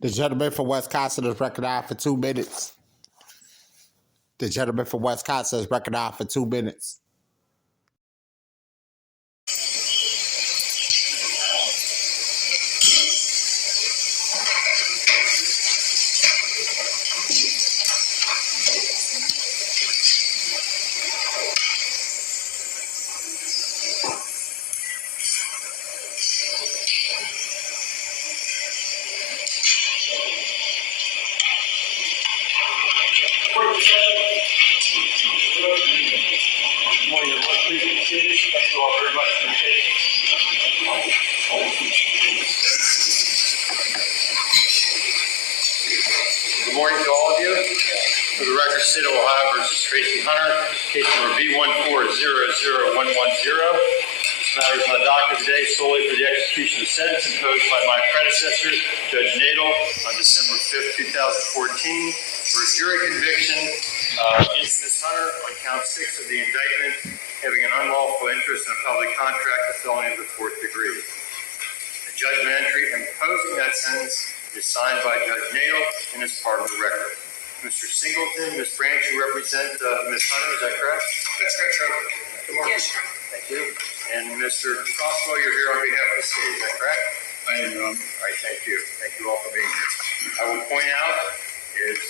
The gentleman from Wisconsin is recognized for 2 minutes. The gentleman from Wisconsin is recognized for 2 minutes. Good morning, everyone. Please be seated. Thank you all very much for your patience. Good morning to all of you. For the record, State of Ohio versus Tracy Hunter, case number B1400110. This matter is on the docket today solely for the execution of the sentence imposed by my predecessor, Judge Nadel, on December 5th, 2014, for a jury conviction against Ms. Hunter on count 6 of the indictment, having an unlawful interest in a public contract, a felony of the 4th degree. The judgment entry imposing that sentence is signed by Judge Nadel and is part of the record. Mr. Singleton, Ms. Branch, you represent Ms. Hunter, is that correct? That's correct, Your Honor. Good morning. Yes, Your Honor. Thank you. And Mr. Crosswell, you're here on behalf of the state, is that correct? I am, Your Honor. All right, thank you. Thank you all for being here. I will point out, as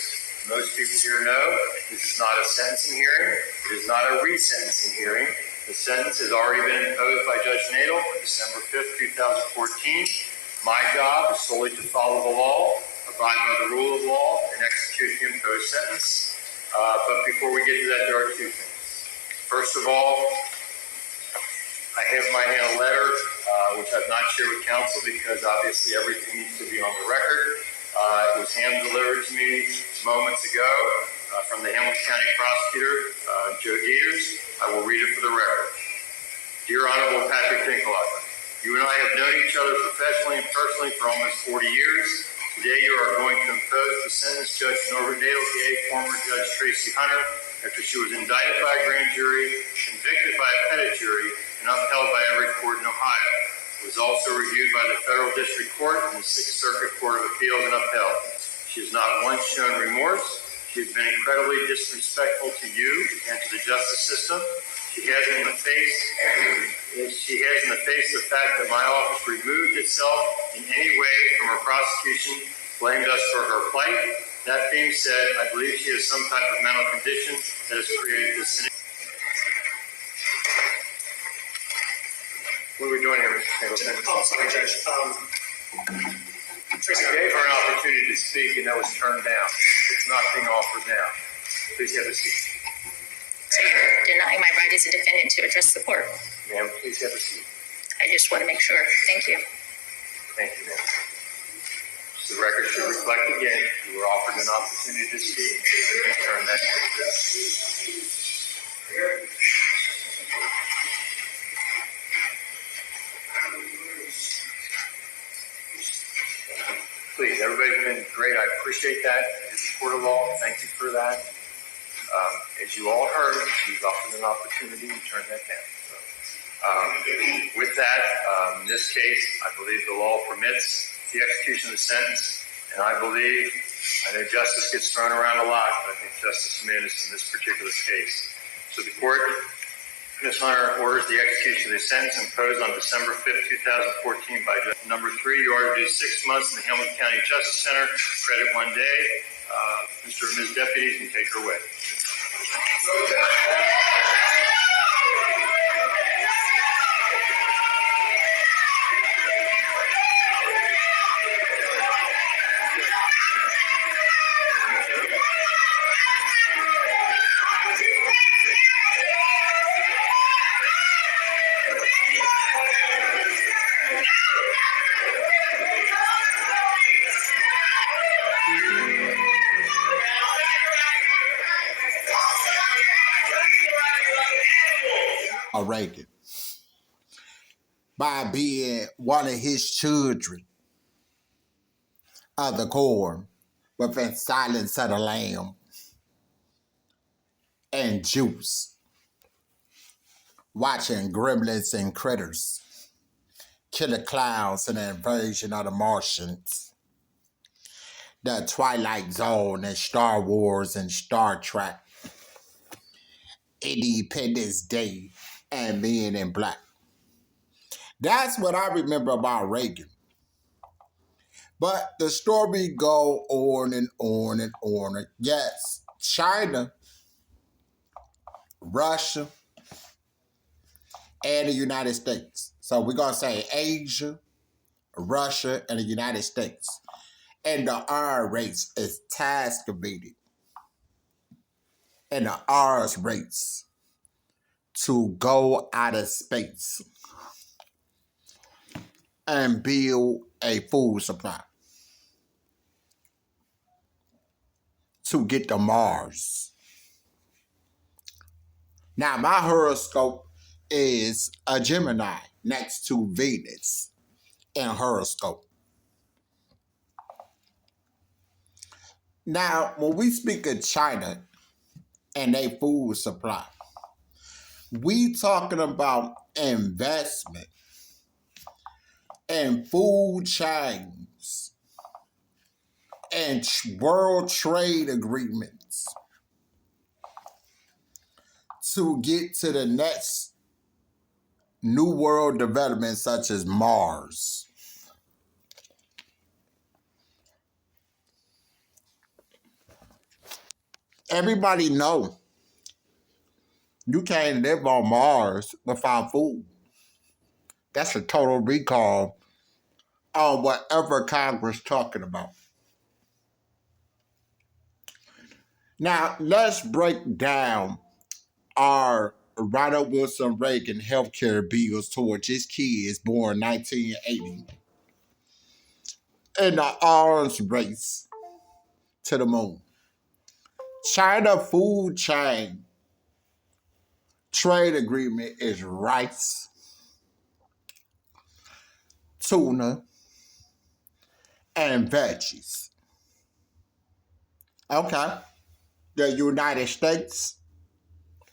most people here know, this is not a sentencing hearing. It is not a resentencing hearing. The sentence has already been imposed by Judge Nadel on December 5th, 2014. My job is solely to follow the law, abide by the rule of law, and execute the imposed sentence. But before we get to that, there are two things. First of all, I have in my hand a letter, which I've not shared with counsel because obviously everything needs to be on the record. It was hand-delivered to me moments ago from the Hamilton County Prosecutor, Joe Dieters. I will read it for the record. Dear Honorable Patrick Dinkelhofer, you and I have known each other professionally and personally for almost 40 years. Today you are going to impose the sentence Judge Norbert Nadel gave former Judge Tracy Hunter after she was indicted by a grand jury, convicted by a petit jury, and upheld by every court in Ohio. It was also reviewed by the Federal District Court and the Sixth Circuit Court of Appeals and upheld. She has not once shown remorse. She has been incredibly disrespectful to you and to the justice system. She has in the face the fact that my office removed itself in any way from her prosecution, blamed us for her plight. That being said, I believe she has some type of mental condition that has created this scenario. What are we doing here, Mr. Singleton? Oh, sorry, Judge. Tracy, I gave her an opportunity to speak, and that was turned down. It's not being offered now. Please have a seat. So you're denying my right as a defendant to address the court. Ma'am, please have a seat. I just want to make sure. Thank you. Thank you, ma'am. The record should reflect again, you were offered an opportunity to speak. Turn that down. Please, everybody's been great. I appreciate that. It's a court of law. Thank you for that. As you all heard, she's offered an opportunity to turn that down. So, with that, in this case, I believe the law permits the execution of the sentence, and I know justice gets thrown around a lot, but I think justice demands in this particular case. So the court, Ms. Hunter, orders the execution of the sentence imposed on December 5th, 2014 by Judge Number 3. You are to do 6 months in the Hamilton County Justice Center, credit 1 day. Mr. and Ms. Deputies can take her away. Reagan by being one of his children of the corn within Silence of the Lamb and Juice, watching Gremlins and Critters, Killer Clowns and the Invasion of the Martians, the Twilight Zone and Star Wars and Star Trek, Independence Day, and Men in Black. That's what I remember about Reagan. But the story go on and on and on. Yes, China, Russia, and the United States. So we're going to say Asia, Russia, and the United States. And the R race is task committed. And the R's race to go out of space and build a food supply to get to Mars. Now, my horoscope is a Gemini next to Venus in horoscope. Now, when we speak of China and their food supply, we talking about investment in food chains and world trade agreements to get to the next new world development such as Mars. Everybody know you can't live on Mars without food. That's a total recall on whatever Congress talking about. Now, let's break down our Ronald Wilson Reagan healthcare bills towards his kids born 1980 in the arms race to the moon. China food chain trade agreement is rice, tuna, and veggies. Okay. The United States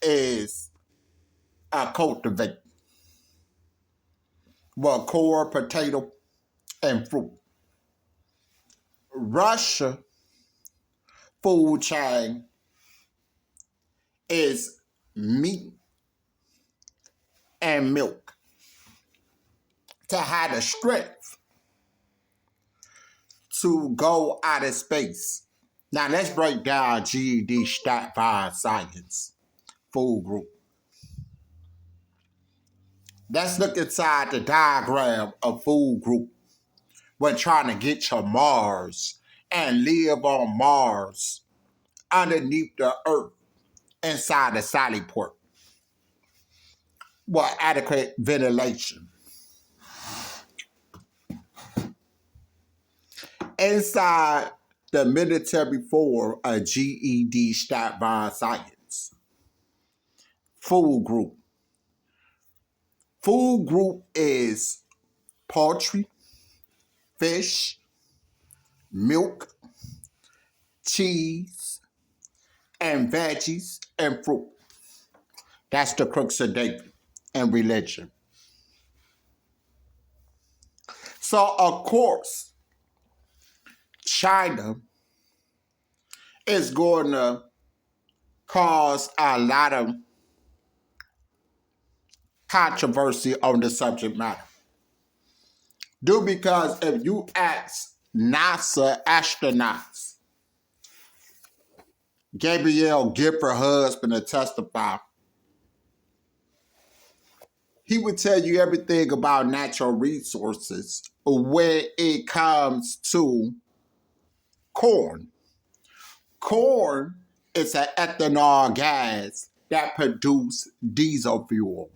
is a cultivate. Well, corn, potato, and fruit. Russia food chain is meat and milk to have the strength to go out of space. Now let's break down GED stat by science food group. Let's look inside the diagram of food group when trying to get to Mars and live on Mars underneath the earth inside the sally port with adequate ventilation. Inside the military form of GED stat by science food group. Food group is poultry, fish, milk, cheese, and veggies and fruit. That's the crux of David and religion. So, of course, China is going to cause a lot of controversy on the subject matter. Because if you ask NASA astronauts, Gabrielle Gifford husband to testify, he would tell you everything about natural resources when it comes to corn. Corn is an ethanol gas that produces diesel fuel.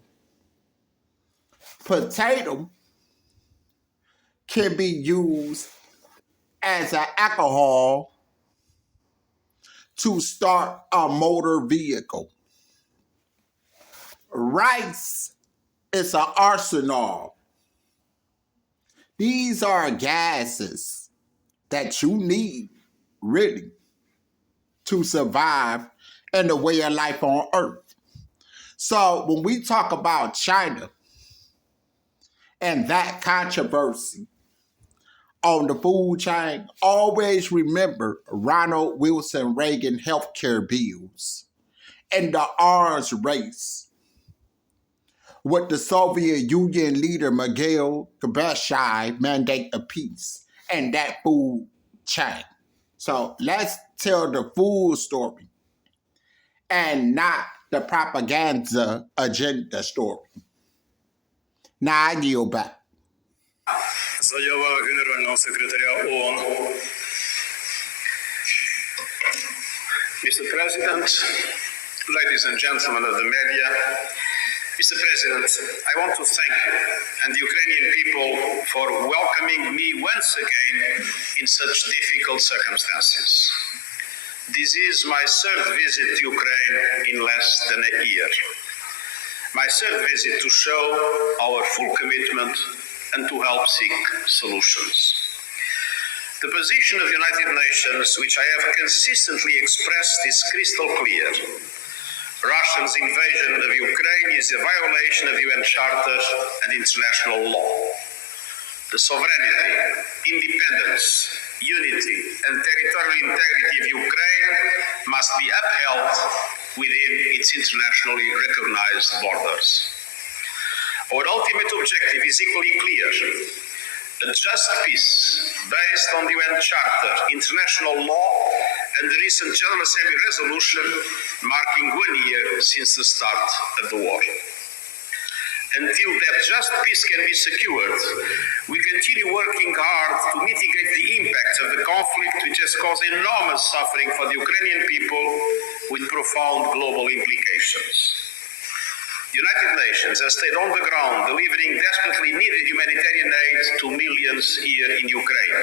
Potato can be used as an alcohol to start a motor vehicle. Rice is an arsenal. These are gases that you need, really, to survive in the way of life on Earth. So when we talk about China and that controversy on the food chain, always remember Ronald Wilson Reagan healthcare bills and the arms race with the Soviet Union leader Mikhail Gorbachev mandate of peace and that food chain. So let's tell the full story and not the propaganda agenda story. Now I yield back. Заява Генерального секретаря ООН. Mr. President, ladies and gentlemen of the media, Mr. President, I want to thank you and the Ukrainian people for welcoming me once again in such difficult circumstances. This is my third visit to Ukraine in less than a year. My third visit to show our full commitment and to help seek solutions. The position of the United Nations, which I have consistently expressed, is crystal clear. Russia's invasion of Ukraine is a violation of UN Charter and international law. The sovereignty, independence, unity, and territorial integrity of Ukraine must be upheld within its internationally recognized borders. Our ultimate objective is equally clear: a just peace based on the UN Charter, international law, and the recent General Assembly resolution marking 1 year since the start of the war. Until that just peace can be secured, we continue working hard to mitigate the impact of the conflict, which has caused enormous suffering for the Ukrainian people with profound global implications. The United Nations has stayed on the ground, delivering desperately needed humanitarian aid to millions here in Ukraine.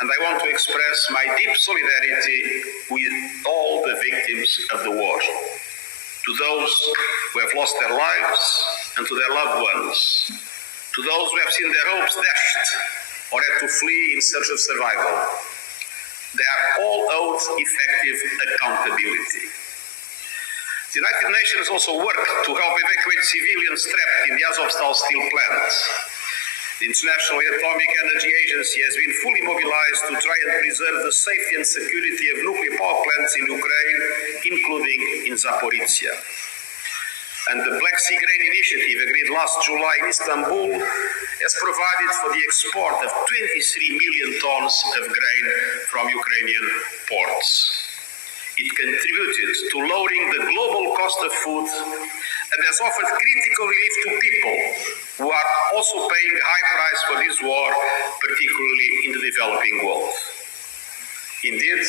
And I want to express my deep solidarity with all the victims of the war, to those who have lost their lives and to their loved ones, to those who have seen their hopes dashed or had to flee in search of survival. They are all owed effective accountability. The United Nations also worked to help evacuate civilians trapped in the Azovstal steel plant. The International Atomic Energy Agency has been fully mobilized to try and preserve the safety and security of nuclear power plants in Ukraine, including in Zaporizhia. And the Black Sea Grain Initiative, agreed last July in Istanbul, has provided for the export of 23 million tons of grain from Ukrainian ports. It contributed to lowering the global cost of food and has offered critical relief to people who are also paying a high price for this war, particularly in the developing world. Indeed,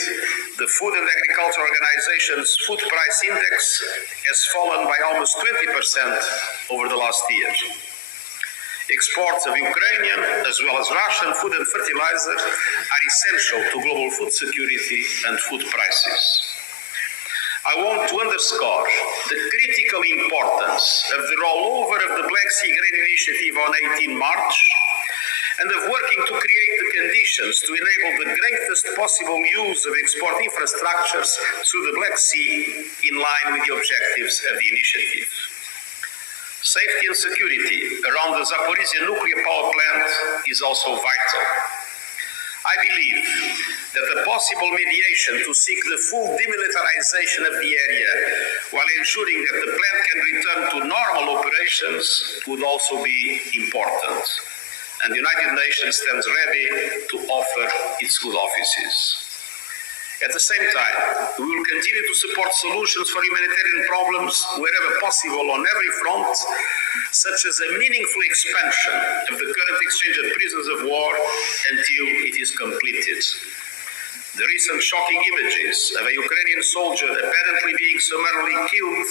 the Food and Agriculture Organization's food price index has fallen by almost 20% over the last year. Exports of Ukrainian as well as Russian food and fertilizer are essential to global food security and food prices. I want to underscore the critical importance of the rollover of the Black Sea Grain Initiative on 18 March and of working to create the conditions to enable the greatest possible use of export infrastructures through the Black Sea in line with the objectives of the initiative. Safety and security around the Zaporizhia nuclear power plant is also vital. I believe that a possible mediation to seek the full demilitarization of the area while ensuring that the plant can return to normal operations would also be important. And the United Nations stands ready to offer its good offices. At the same time, we will continue to support solutions for humanitarian problems wherever possible on every front, such as a meaningful expansion of the current exchange of prisoners of war until it is completed. The recent shocking images of a Ukrainian soldier apparently being summarily killed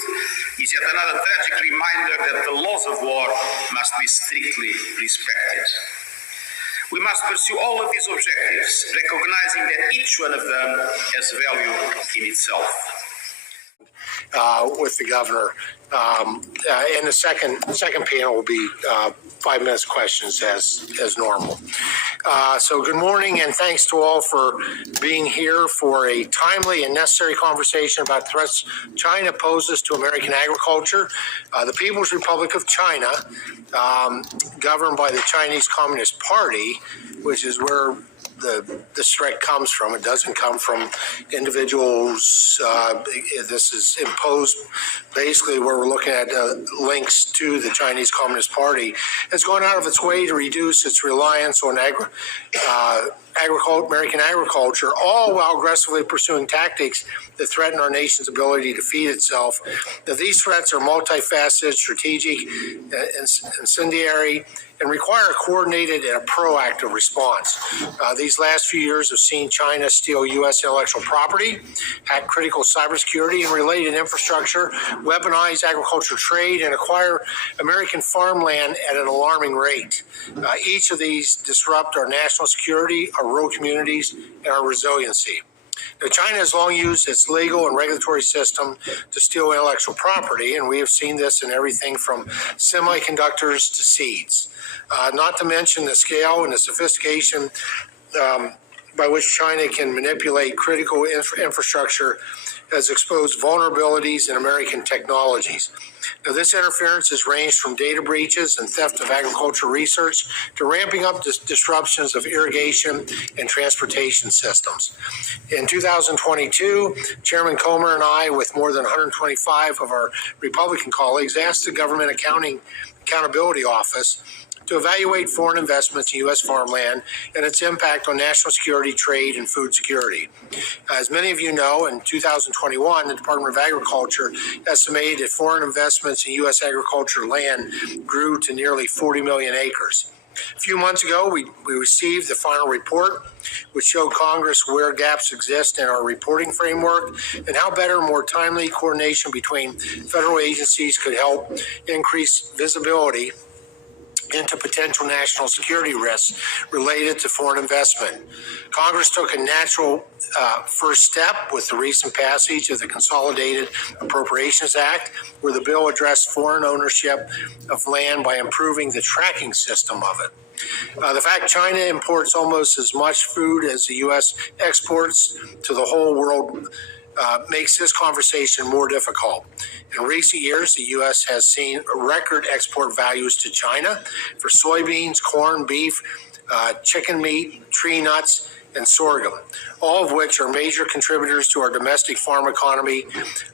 is yet another tragic reminder that the laws of war must be strictly respected. We must pursue all of these objectives, recognizing that each one of them has value in itself. with the governor. And the second panel will be 5 minutes questions as normal. So good morning and thanks to all for being here for a timely and necessary conversation about threats China poses to American agriculture. The People's Republic of China, governed by the Chinese Communist Party, which is where this threat comes from. It doesn't come from individuals. This is imposed basically where we're looking at links to the Chinese Communist Party. It's going out of its way to reduce its reliance on American agriculture, all while aggressively pursuing tactics that threaten our nation's ability to feed itself. Now, these threats are multifaceted, strategic, incendiary, and require a coordinated and a proactive response. These last few years have seen China steal U.S. intellectual property, hack critical cybersecurity and related infrastructure, weaponize agricultural trade, and acquire American farmland at an alarming rate. Each of these disrupt our national security, our rural communities, and our resiliency. Now, China has long used its legal and regulatory system to steal intellectual property, and we have seen this in everything from semiconductors to seeds. Not to mention the scale and the sophistication by which China can manipulate critical infrastructure has exposed vulnerabilities in American technologies. Now, this interference has ranged from data breaches and theft of agricultural research to ramping up disruptions of irrigation and transportation systems. In 2022, Chairman Comer and I, with more than 125 of our Republican colleagues, asked the Government Accountability Office to evaluate foreign investments in U.S. farmland and its impact on national security, trade, and food security. As many of you know, in 2021, the Department of Agriculture estimated that foreign investments in U.S. agriculture land grew to nearly 40 million acres. A few months ago, we received the final report, which showed Congress where gaps exist in our reporting framework and how better and more timely coordination between federal agencies could help increase visibility into potential national security risks related to foreign investment. Congress took a natural first step with the recent passage of the Consolidated Appropriations Act, where the bill addressed foreign ownership of land by improving the tracking system of it. The fact China imports almost as much food as the U.S. exports to the whole world makes this conversation more difficult. In recent years, the U.S. has seen record export values to China for soybeans, corn, beef, chicken meat, tree nuts, and sorghum, all of which are major contributors to our domestic farm economy,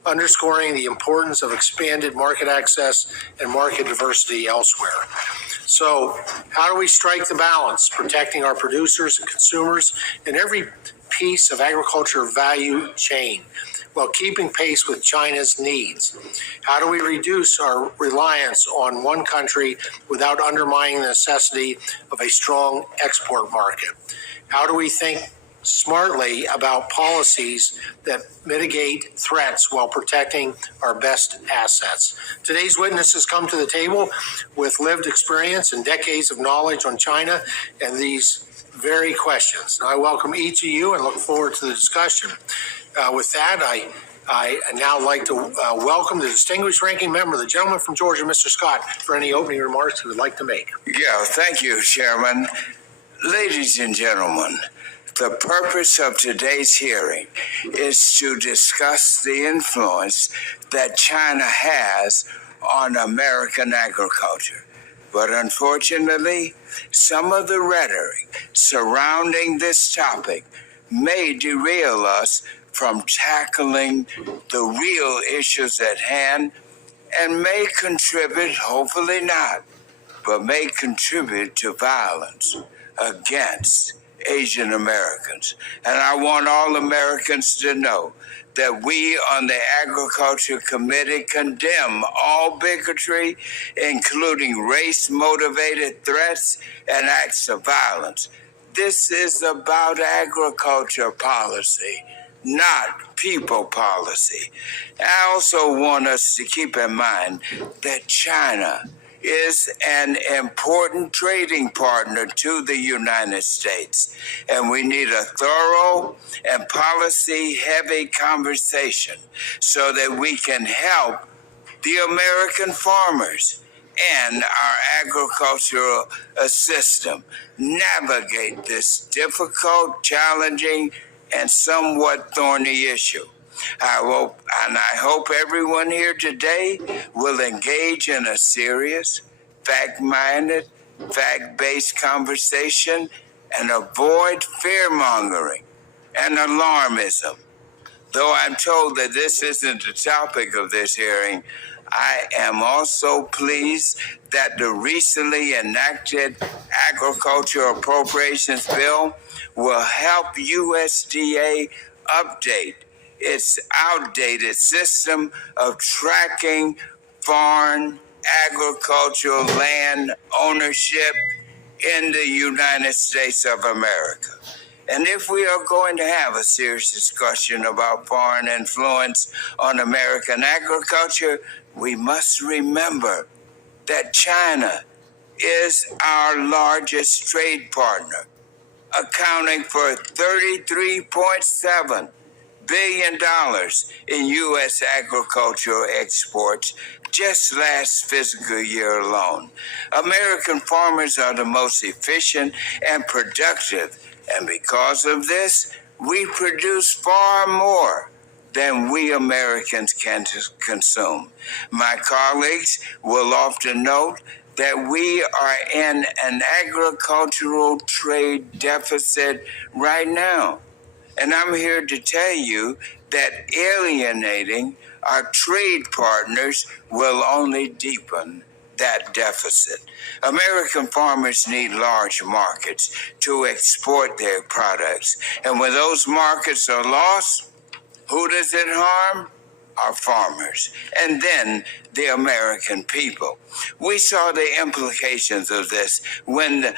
underscoring the importance of expanded market access and market diversity elsewhere. So, how do we strike the balance, protecting our producers and consumers in every piece of agriculture value chain, while keeping pace with China's needs? How do we reduce our reliance on one country without undermining the necessity of a strong export market? How do we think smartly about policies that mitigate threats while protecting our best assets? Today's witnesses come to the table with lived experience and decades of knowledge on China and these very questions. I welcome each of you and look forward to the discussion. With that, I now like to welcome the distinguished ranking member, the gentleman from Georgia, Mr. Scott, for any opening remarks he would like to make. Yeah, thank you, Chairman. Ladies and gentlemen, the purpose of today's hearing is to discuss the influence that China has on American agriculture. But unfortunately, some of the rhetoric surrounding this topic may derail us from tackling the real issues at hand and may contribute, hopefully not, but may contribute to violence against Asian Americans. And I want all Americans to know that we on the Agriculture Committee condemn all bigotry, including race-motivated threats and acts of violence. This is about agriculture policy, not people policy. I also want us to keep in mind that China is an important trading partner to the United States, and we need a thorough and policy-heavy conversation so that we can help the American farmers and our agricultural system navigate this difficult, challenging, and somewhat thorny issue. I hope everyone here today will engage in a serious, fact-minded, fact-based conversation and avoid fear-mongering and alarmism. Though I'm told that this isn't the topic of this hearing, I am also pleased that the recently enacted Agriculture Appropriations Bill will help USDA update its outdated system of tracking foreign agricultural land ownership in the United States of America. And if we are going to have a serious discussion about foreign influence on American agriculture, we must remember that China is our largest trade partner, accounting for $33.7 billion in U.S. agricultural exports just last fiscal year alone. American farmers are the most efficient and productive, and because of this, we produce far more than we Americans can consume. My colleagues will often note that we are in an agricultural trade deficit right now. And I'm here to tell you that alienating our trade partners will only deepen that deficit. American farmers need large markets to export their products. And when those markets are lost, who does it harm? Our farmers, and then the American people. We saw the implications of this when the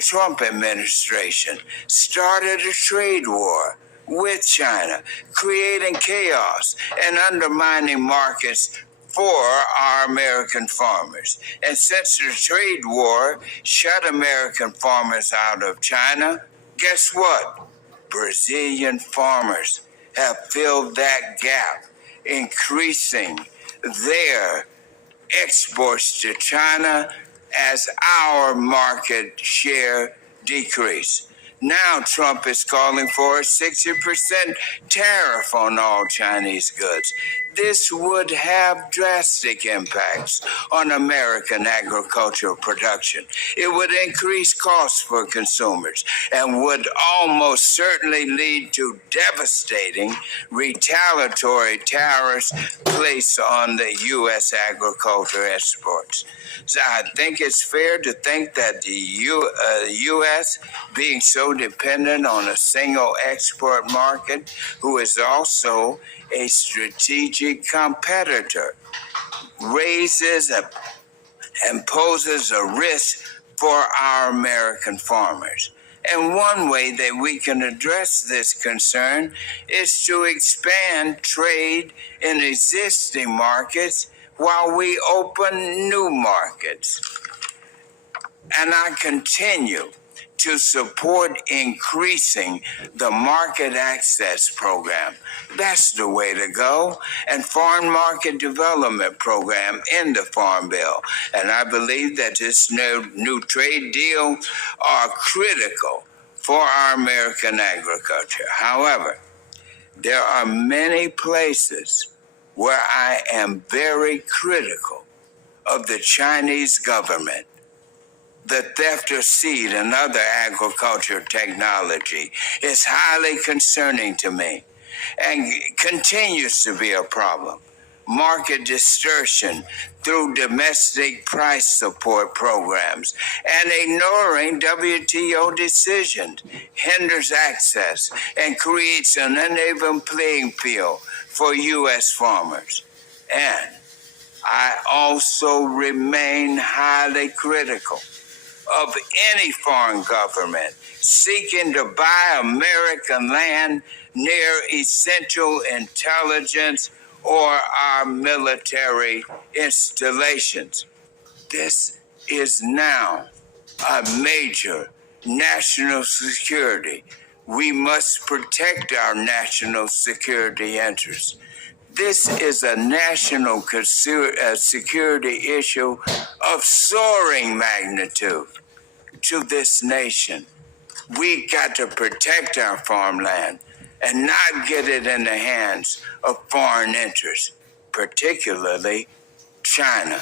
Trump administration started a trade war with China, creating chaos and undermining markets for our American farmers. And since the trade war shut American farmers out of China, guess what? Brazilian farmers have filled that gap, increasing their exports to China as our market share decrease. Now Trump is calling for a 60% tariff on all Chinese goods. This would have drastic impacts on American agricultural production. It would increase costs for consumers and would almost certainly lead to devastating retaliatory tariffs placed on the U.S. agriculture exports. So I think it's fair to think that the U.S. being so dependent on a single export market, who is also a strategic competitor, raises and poses a risk for our American farmers. And one way that we can address this concern is to expand trade in existing markets while we open new markets. And I continue to support increasing the market access program. That's the way to go. And foreign market development program in the Farm Bill. And I believe that this new trade deal are critical for our American agriculture. However, there are many places where I am very critical of the Chinese government. The theft of seed and other agriculture technology is highly concerning to me and continues to be a problem. Market distortion through domestic price support programs and ignoring WTO decisions hinders access and creates an uneven playing field for U.S. farmers. And I also remain highly critical of any foreign government seeking to buy American land near essential intelligence or our military installations. This is now a major national security. We must protect our national security interests. This is a national security issue of soaring magnitude to this nation. We got to protect our farmland and not get it in the hands of foreign interests, particularly China.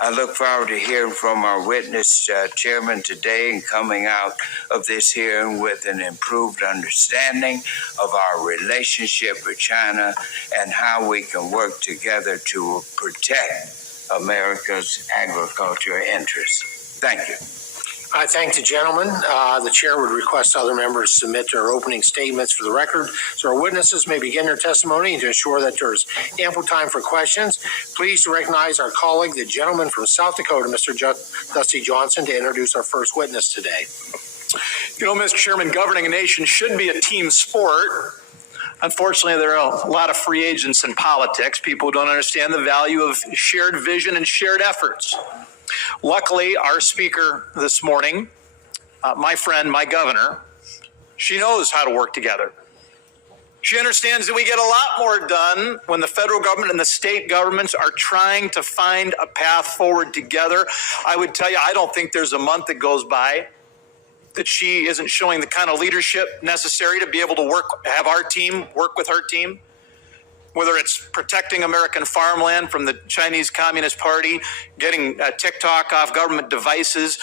I look forward to hearing from our witness chairman today and coming out of this hearing with an improved understanding of our relationship with China and how we can work together to protect America's agriculture interests. Thank you. I thank the gentleman. The chair would request other members submit their opening statements for the record so our witnesses may begin their testimony, and to ensure that there is ample time for questions. Please recognize our colleague, the gentleman from South Dakota, Mr. Dusty Johnson, to introduce our first witness today. You know, Mr. Chairman, governing a nation should be a team sport. Unfortunately, there are a lot of free agents in politics. People who don't understand the value of shared vision and shared efforts. Luckily, our speaker this morning, my friend, my governor, she knows how to work together. She understands that we get a lot more done when the federal government and the state governments are trying to find a path forward together. I would tell you, I don't think there's a month that goes by that she isn't showing the kind of leadership necessary to be able to have our team work with her team. Whether it's protecting American farmland from the Chinese Communist Party, getting TikTok off government devices,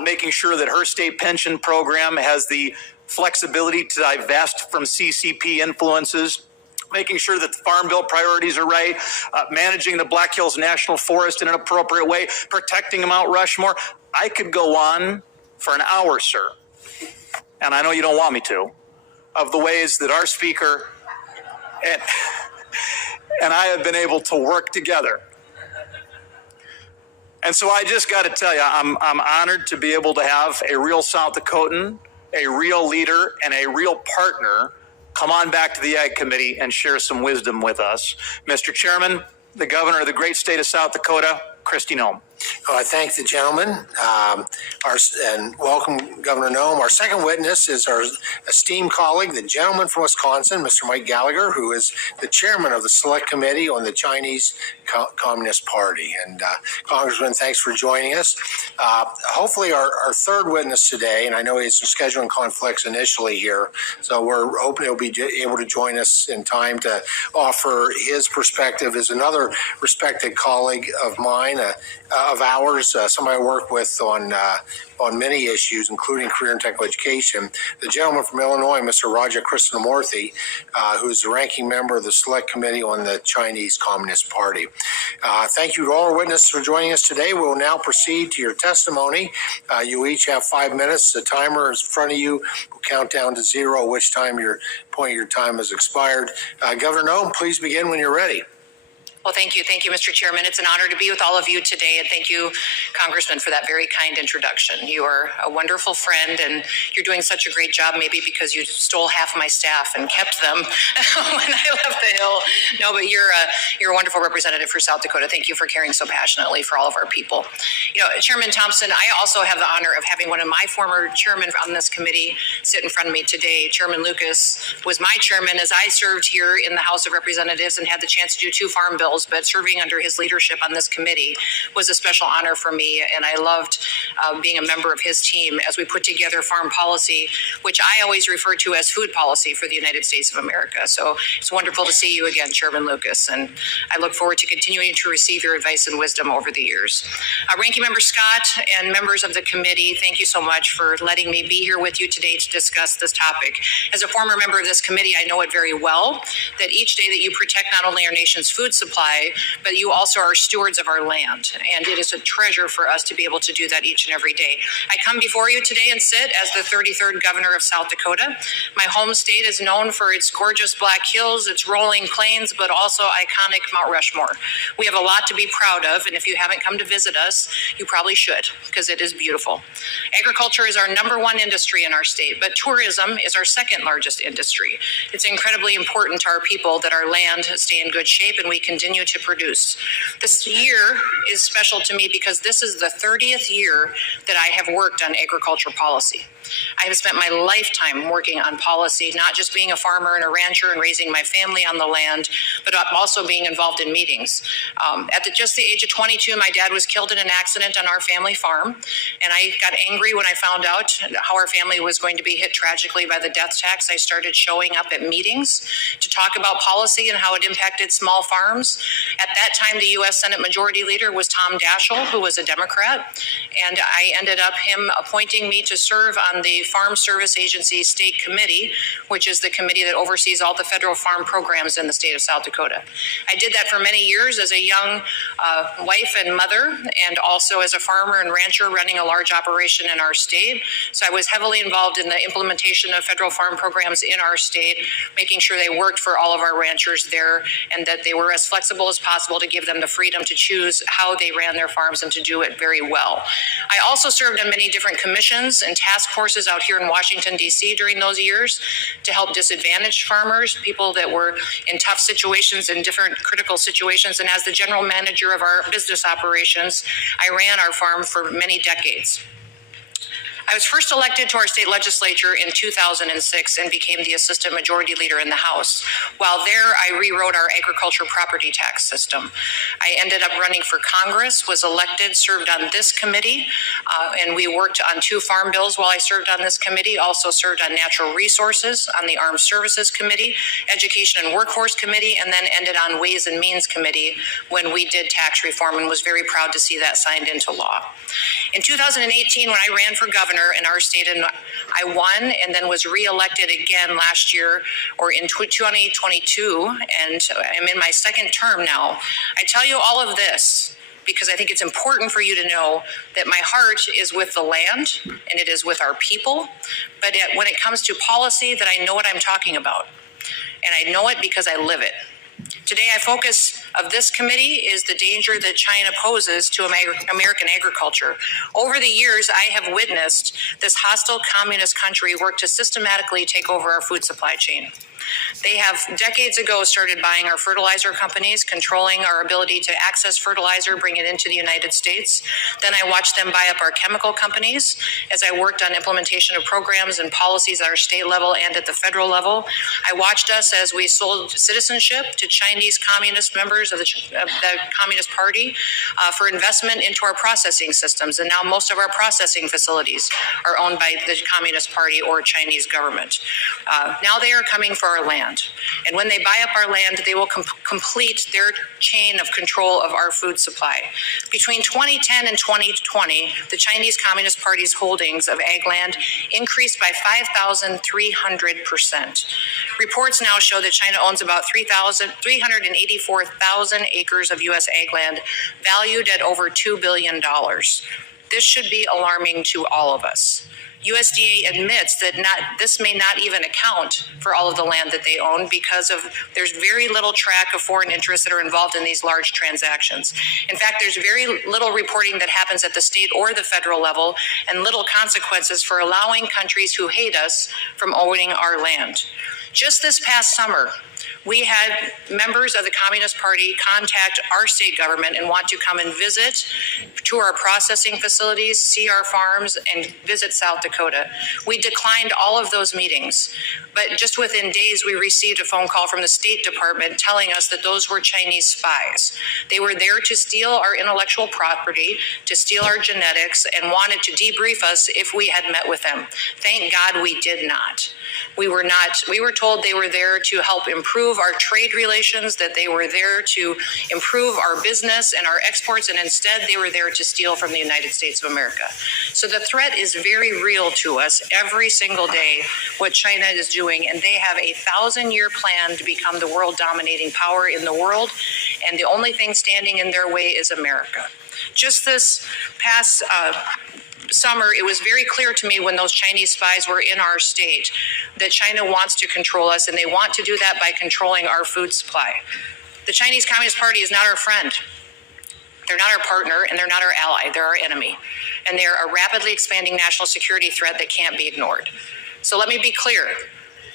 making sure that her state pension program has the flexibility to divest from CCP influences, making sure that the Farm Bill priorities are right, managing the Black Hills National Forest in an appropriate way, protecting Mount Rushmore. I could go on for an hour, sir, and I know you don't want me to, of the ways that our speaker and I have been able to work together. And so I just got to tell you, I'm honored to be able to have a real South Dakotan, a real leader, and a real partner come on back to the Ag Committee and share some wisdom with us. Mr. Chairman, the governor of the great state of South Dakota, Kristi Noem. I thank the gentleman and welcome Governor Noem. Our second witness is our esteemed colleague, the gentleman from Wisconsin, Mr. Mike Gallagher, who is the chairman of the Select Committee on the Chinese Communist Party. And Congressman, thanks for joining us. Hopefully our third witness today, and I know he has some scheduling conflicts initially here, so we're hoping he'll be able to join us in time to offer his perspective, is another respected colleague of mine, of ours, somebody I work with on many issues, including career and technical education. The gentleman from Illinois, Mr. Raja Krishnamurthy, who is the ranking member of the Select Committee on the Chinese Communist Party. Thank you to all our witnesses for joining us today. We will now proceed to your testimony. You each have 5 minutes. The timer is in front of you. We'll count down to 0, which time your time has expired. Governor Noem, please begin when you're ready. Well, thank you. Thank you, Mr. Chairman. It's an honor to be with all of you today, and thank you, Congressman, for that very kind introduction. You are a wonderful friend, and you're doing such a great job, maybe because you stole half my staff and kept them when I left the Hill. No, but you're a wonderful representative for South Dakota. Thank you for caring so passionately for all of our people. You know, Chairman Thompson, I also have the honor of having one of my former chairmen on this committee sit in front of me today. Chairman Lucas was my chairman as I served here in the House of Representatives and had the chance to do 2 farm bills, but serving under his leadership on this committee was a special honor for me, and I loved being a member of his team as we put together farm policy, which I always refer to as food policy for the United States of America. So it's wonderful to see you again, Chairman Lucas, and I look forward to continuing to receive your advice and wisdom over the years. Ranking Member Scott and members of the committee, thank you so much for letting me be here with you today to discuss this topic. As a former member of this committee, I know it very well that each day that you protect not only our nation's food supply, but you also are stewards of our land. And it is a treasure for us to be able to do that each and every day. I come before you today and sit as the 33rd governor of South Dakota. My home state is known for its gorgeous Black Hills, its rolling plains, but also iconic Mount Rushmore. We have a lot to be proud of, and if you haven't come to visit us, you probably should, because it is beautiful. Agriculture is our #1 industry in our state, but tourism is our second largest industry. It's incredibly important to our people that our land stay in good shape and we continue continue to produce. This year is special to me because this is the 30th year that I have worked on agricultural policy. I have spent my lifetime working on policy, not just being a farmer and a rancher and raising my family on the land, but also being involved in meetings. At just the age of 22, my dad was killed in an accident on our family farm, and I got angry when I found out how our family was going to be hit tragically by the death tax. I started showing up at meetings to talk about policy and how it impacted small farms. At that time, the U.S. Senate Majority Leader was Tom Daschle, who was a Democrat, and I ended up him appointing me to serve on the Farm Service Agency State Committee, which is the committee that oversees all the federal farm programs in the state of South Dakota. I did that for many years as a young wife and mother, and also as a farmer and rancher running a large operation in our state. So I was heavily involved in the implementation of federal farm programs in our state, making sure they worked for all of our ranchers there and that they were as flexible as possible to give them the freedom to choose how they ran their farms and to do it very well. I also served on many different commissions and task forces out here in Washington, D.C. during those years to help disadvantaged farmers, people that were in tough situations, in different critical situations. And as the general manager of our business operations, I ran our farm for many decades. I was first elected to our state legislature in 2006 and became the assistant majority leader in the House. While there, I rewrote our agriculture property tax system. I ended up running for Congress, was elected, served on this committee, and we worked on 2 farm bills while I served on this committee, also served on natural resources, on the Armed Services Committee, Education and Workforce Committee, and then ended on Ways and Means Committee when we did tax reform, and was very proud to see that signed into law. In 2018, when I ran for governor in our state, and I won and then was reelected again last year, or in 2022, and I'm in my second term now. I tell you all of this because I think it's important for you to know that my heart is with the land and it is with our people, but when it comes to policy, that I know what I'm talking about. And I know it because I live it. Today, our focus of this committee is the danger that China poses to American agriculture. Over the years, I have witnessed this hostile communist country work to systematically take over our food supply chain. They have decades ago started buying our fertilizer companies, controlling our ability to access fertilizer, bring it into the United States. Then I watched them buy up our chemical companies as I worked on implementation of programs and policies at our state level and at the federal level. I watched us as we sold citizenship to Chinese communist members of the Communist Party for investment into our processing systems. And now most of our processing facilities are owned by the Communist Party or Chinese government. Now they are coming for our land. And when they buy up our land, they will complete their chain of control of our food supply. Between 2010 and 2020, the Chinese Communist Party's holdings of ag land increased by 5,300%. Reports now show that China owns about 384,000 acres of U.S. ag land, valued at over $2 billion. This should be alarming to all of us. USDA admits that this may not even account for all of the land that they own because there's very little track of foreign interests that are involved in these large transactions. In fact, there's very little reporting that happens at the state or the federal level, and little consequences for allowing countries who hate us from owning our land. Just this past summer, we had members of the Communist Party contact our state government and want to come and visit, tour our processing facilities, see our farms, and visit South Dakota. We declined all of those meetings, but just within days, we received a phone call from the State Department telling us that those were Chinese spies. They were there to steal our intellectual property, to steal our genetics, and wanted to debrief us if we had met with them. Thank God we did not. We were told they were there to help improve our trade relations, that they were there to improve our business and our exports, and instead they were there to steal from the United States of America. So the threat is very real to us every single day, what China is doing, and they have a 1,000-year plan to become the world dominating power in the world, and the only thing standing in their way is America. Just this past summer, it was very clear to me when those Chinese spies were in our state that China wants to control us, and they want to do that by controlling our food supply. The Chinese Communist Party is not our friend. They're not our partner, and they're not our ally. They're our enemy. And they're a rapidly expanding national security threat that can't be ignored. So let me be clear.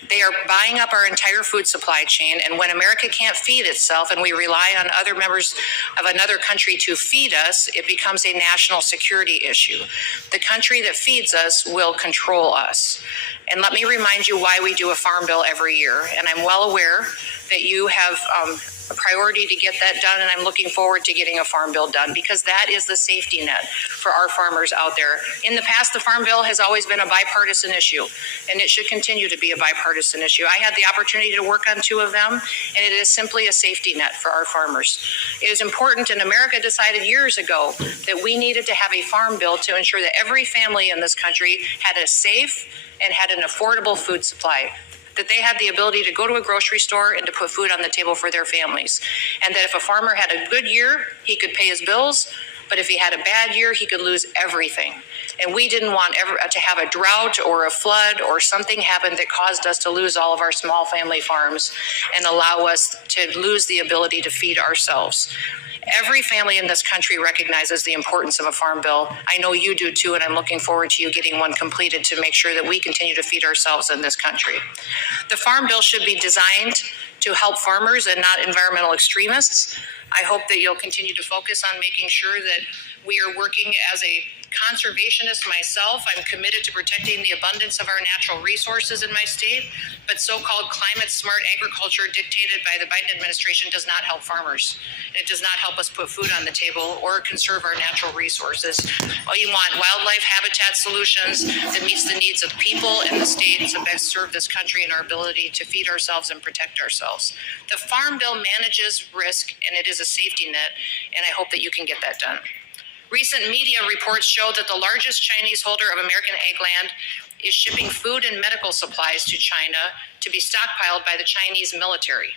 They are buying up our entire food supply chain, and when America can't feed itself and we rely on other members of another country to feed us, it becomes a national security issue. The country that feeds us will control us. And let me remind you why we do a farm bill every year. And I'm well aware that you have a priority to get that done, and I'm looking forward to getting a farm bill done because that is the safety net for our farmers out there. In the past, the farm bill has always been a bipartisan issue, and it should continue to be a bipartisan issue. I had the opportunity to work on 2 of them, and it is simply a safety net for our farmers. It is important, and America decided years ago that we needed to have a farm bill to ensure that every family in this country had a safe and had an affordable food supply, that they had the ability to go to a grocery store and to put food on the table for their families. And that if a farmer had a good year, he could pay his bills, but if he had a bad year, he could lose everything. And we didn't want ever to have a drought or a flood or something happen that caused us to lose all of our small family farms and allow us to lose the ability to feed ourselves. Every family in this country recognizes the importance of a farm bill. I know you do too, and I'm looking forward to you getting one completed to make sure that we continue to feed ourselves in this country. The farm bill should be designed to help farmers and not environmental extremists. I hope that you'll continue to focus on making sure that we are working as a conservationist myself. I'm committed to protecting the abundance of our natural resources in my state, but so-called climate-smart agriculture dictated by the Biden administration does not help farmers. It does not help us put food on the table or conserve our natural resources. Oh, you want wildlife habitat solutions that meets the needs of people and the state to best serve this country and our ability to feed ourselves and protect ourselves. The Farm Bill manages risk, and it is a safety net, and I hope that you can get that done. Recent media reports show that the largest Chinese holder of American ag land is shipping food and medical supplies to China to be stockpiled by the Chinese military.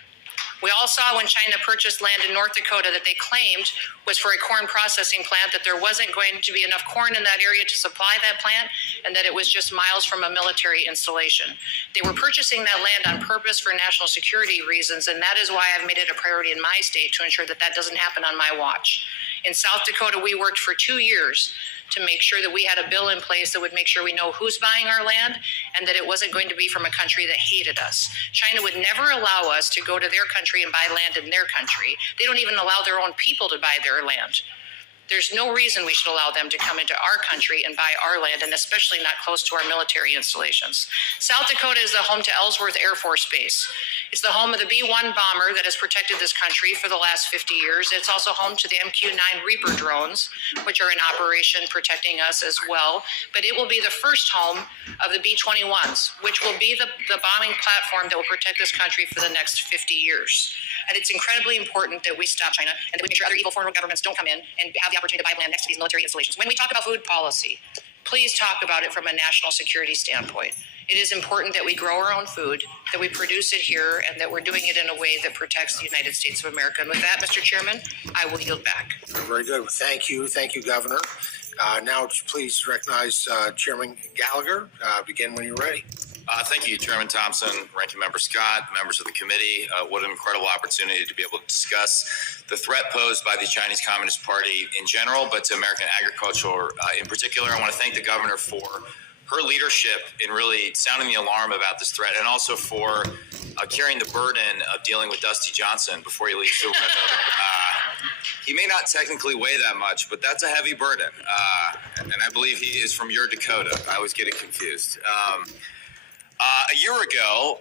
We all saw when China purchased land in North Dakota that they claimed was for a corn processing plant, that there wasn't going to be enough corn in that area to supply that plant, and that it was just miles from a military installation. They were purchasing that land on purpose for national security reasons, and that is why I've made it a priority in my state to ensure that that doesn't happen on my watch. In South Dakota, we worked for 2 years to make sure that we had a bill in place that would make sure we know who's buying our land and that it wasn't going to be from a country that hated us. China would never allow us to go to their country and buy land in their country. They don't even allow their own people to buy their land. There's no reason we should allow them to come into our country and buy our land, and especially not close to our military installations. South Dakota is the home to Ellsworth Air Force Base. It's the home of the B-1 bomber that has protected this country for the last 50 years. It's also home to the MQ-9 Reaper drones, which are in operation protecting us as well. But it will be the first home of the B-21s, which will be the bombing platform that will protect this country for the next 50 years. And it's incredibly important that we stop China and that we make sure other evil foreign governments don't come in and have the opportunity to buy land next to these military installations. When we talk about food policy, please talk about it from a national security standpoint. It is important that we grow our own food, that we produce it here, and that we're doing it in a way that protects the United States of America. And with that, Mr. Chairman, I will yield back. Very good. Thank you. Thank you, Governor. Now, please recognize Chairman Gallagher. Begin when you're ready. Thank you, Chairman Thompson, Ranking Member Scott, members of the committee. What an incredible opportunity to be able to discuss the threat posed by the Chinese Communist Party in general, but to American agriculture in particular. I want to thank the governor for her leadership in really sounding the alarm about this threat, and also for carrying the burden of dealing with Dusty Johnson before he leaves. He may not technically weigh that much, but that's a heavy burden. And I believe he is from your Dakota. I always get it confused. A year ago,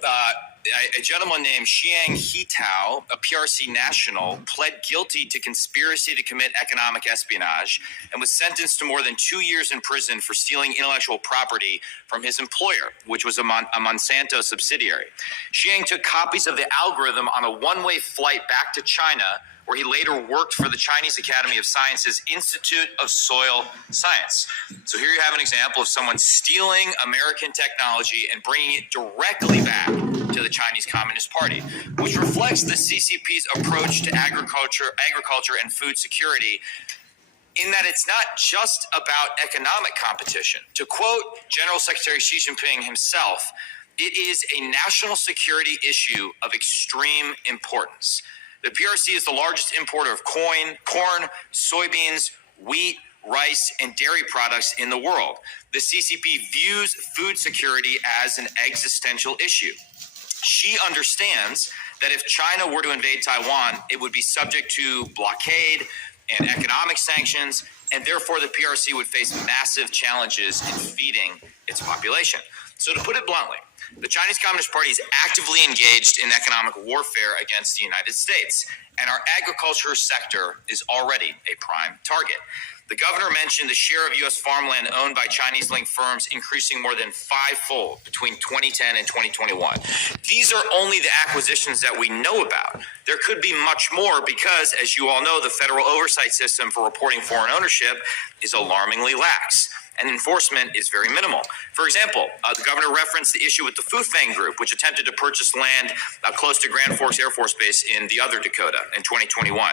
a gentleman named Xiang Hitao, a PRC national, pled guilty to conspiracy to commit economic espionage and was sentenced to more than 2 years in prison for stealing intellectual property from his employer, which was a Monsanto subsidiary. Xiang took copies of the algorithm on a one-way flight back to China, where he later worked for the Chinese Academy of Sciences Institute of Soil Science. So here you have an example of someone stealing American technology and bringing it directly back to the Chinese Communist Party, which reflects the CCP's approach to agriculture and food security, in that it's not just about economic competition. To quote General Secretary Xi Jinping himself, it is a national security issue of extreme importance. The PRC is the largest importer of corn, soybeans, wheat, rice, and dairy products in the world. The CCP views food security as an existential issue. She understands that if China were to invade Taiwan, it would be subject to blockade and economic sanctions, and therefore the PRC would face massive challenges in feeding its population. So to put it bluntly, the Chinese Communist Party is actively engaged in economic warfare against the United States, and our agriculture sector is already a prime target. The governor mentioned the share of U.S. farmland owned by Chinese-linked firms increasing more than fivefold between 2010 and 2021. These are only the acquisitions that we know about. There could be much more because, as you all know, the federal oversight system for reporting foreign ownership is alarmingly lax, and enforcement is very minimal. For example, the governor referenced the issue with the Fufeng Group, which attempted to purchase land close to Grand Forks Air Force Base in the other Dakota in 2021.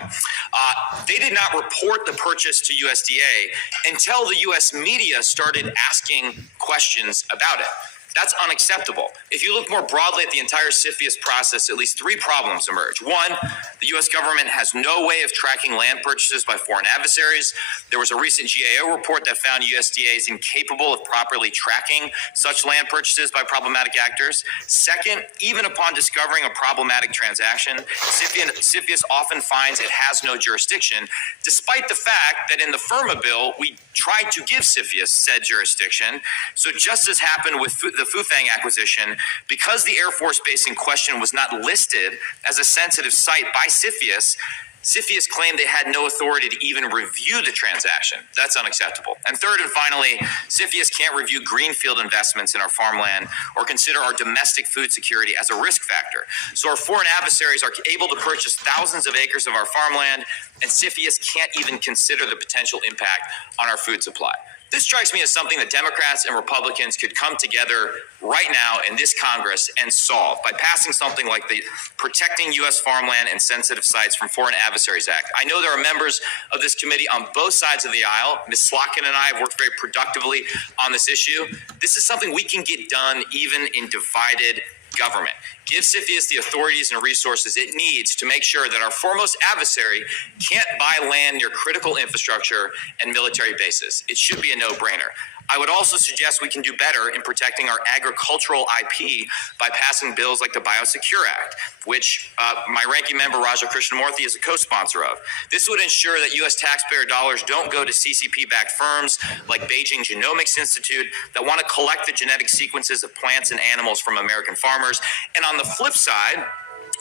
They did not report the purchase to USDA until the U.S. media started asking questions about it. That's unacceptable. If you look more broadly at the entire CFIUS process, at least three problems emerge. One, the U.S. government has no way of tracking land purchases by foreign adversaries. There was a recent GAO report that found USDA is incapable of properly tracking such land purchases by problematic actors. Second, even upon discovering a problematic transaction, CFIUS often finds it has no jurisdiction, despite the fact that in the FIRMA bill, we tried to give CFIUS said jurisdiction. So just as happened with the Fufeng acquisition, because the Air Force Base in question was not listed as a sensitive site by CFIUS, CFIUS claimed they had no authority to even review the transaction. That's unacceptable. And third and finally, CFIUS can't review greenfield investments in our farmland or consider our domestic food security as a risk factor. So our foreign adversaries are able to purchase thousands of acres of our farmland, and CFIUS can't even consider the potential impact on our food supply. This strikes me as something that Democrats and Republicans could come together right now in this Congress and solve by passing something like the Protecting U.S. Farmland and Sensitive Sites from Foreign Adversaries Act. I know there are members of this committee on both sides of the aisle. Ms. Slotkin and I have worked very productively on this issue. This is something we can get done even in divided government. Give CFIUS the authorities and resources it needs to make sure that our foremost adversary can't buy land near critical infrastructure and military bases. It should be a no-brainer. I would also suggest we can do better in protecting our agricultural IP by passing bills like the Biosecure Act, which my ranking member, Raja Krishnamurthy, is a co-sponsor of. This would ensure that U.S. taxpayer dollars don't go to CCP-backed firms like Beijing Genomics Institute that want to collect the genetic sequences of plants and animals from American farmers. And on the flip side,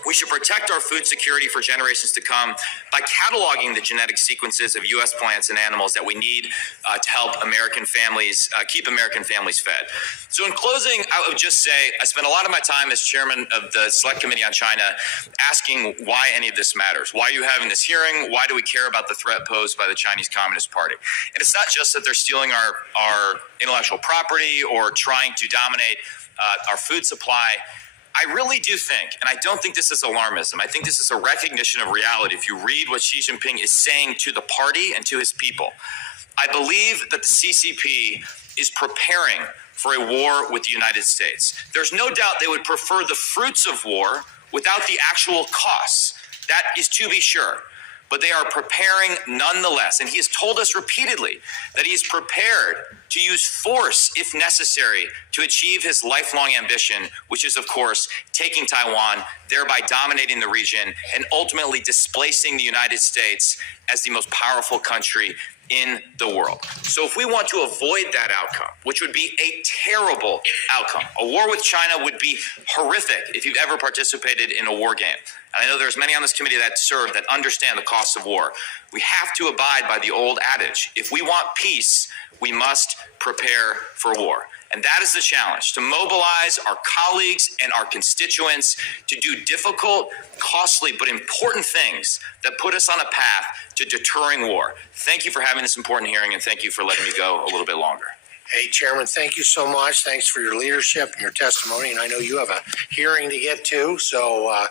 we should protect our food security for generations to come by cataloging the genetic sequences of U.S. plants and animals that we need to help American families, keep American families fed. So in closing, I would just say I spent a lot of my time as chairman of the Select Committee on China asking why any of this matters. Why are you having this hearing? Why do we care about the threat posed by the Chinese Communist Party? And it's not just that they're stealing our intellectual property or trying to dominate our food supply. I really do think, and I don't think this is alarmism, I think this is a recognition of reality. If you read what Xi Jinping is saying to the party and to his people, I believe that the CCP is preparing for a war with the United States. There's no doubt they would prefer the fruits of war without the actual costs. That is to be sure. But they are preparing nonetheless. And he has told us repeatedly that he is prepared to use force if necessary to achieve his lifelong ambition, which is, of course, taking Taiwan, thereby dominating the region and ultimately displacing the United States as the most powerful country in the world. So if we want to avoid that outcome, which would be a terrible outcome, a war with China would be horrific if you've ever participated in a war game. And I know there's many on this committee that serve that understand the costs of war. We have to abide by the old adage. If we want peace, we must prepare for war. And that is the challenge, to mobilize our colleagues and our constituents to do difficult, costly, but important things that put us on a path to deterring war. Thank you for having this important hearing, and thank you for letting me go a little bit longer. Hey, Chairman, thank you so much. Thanks for your leadership and your testimony. And I know you have a hearing to get to, so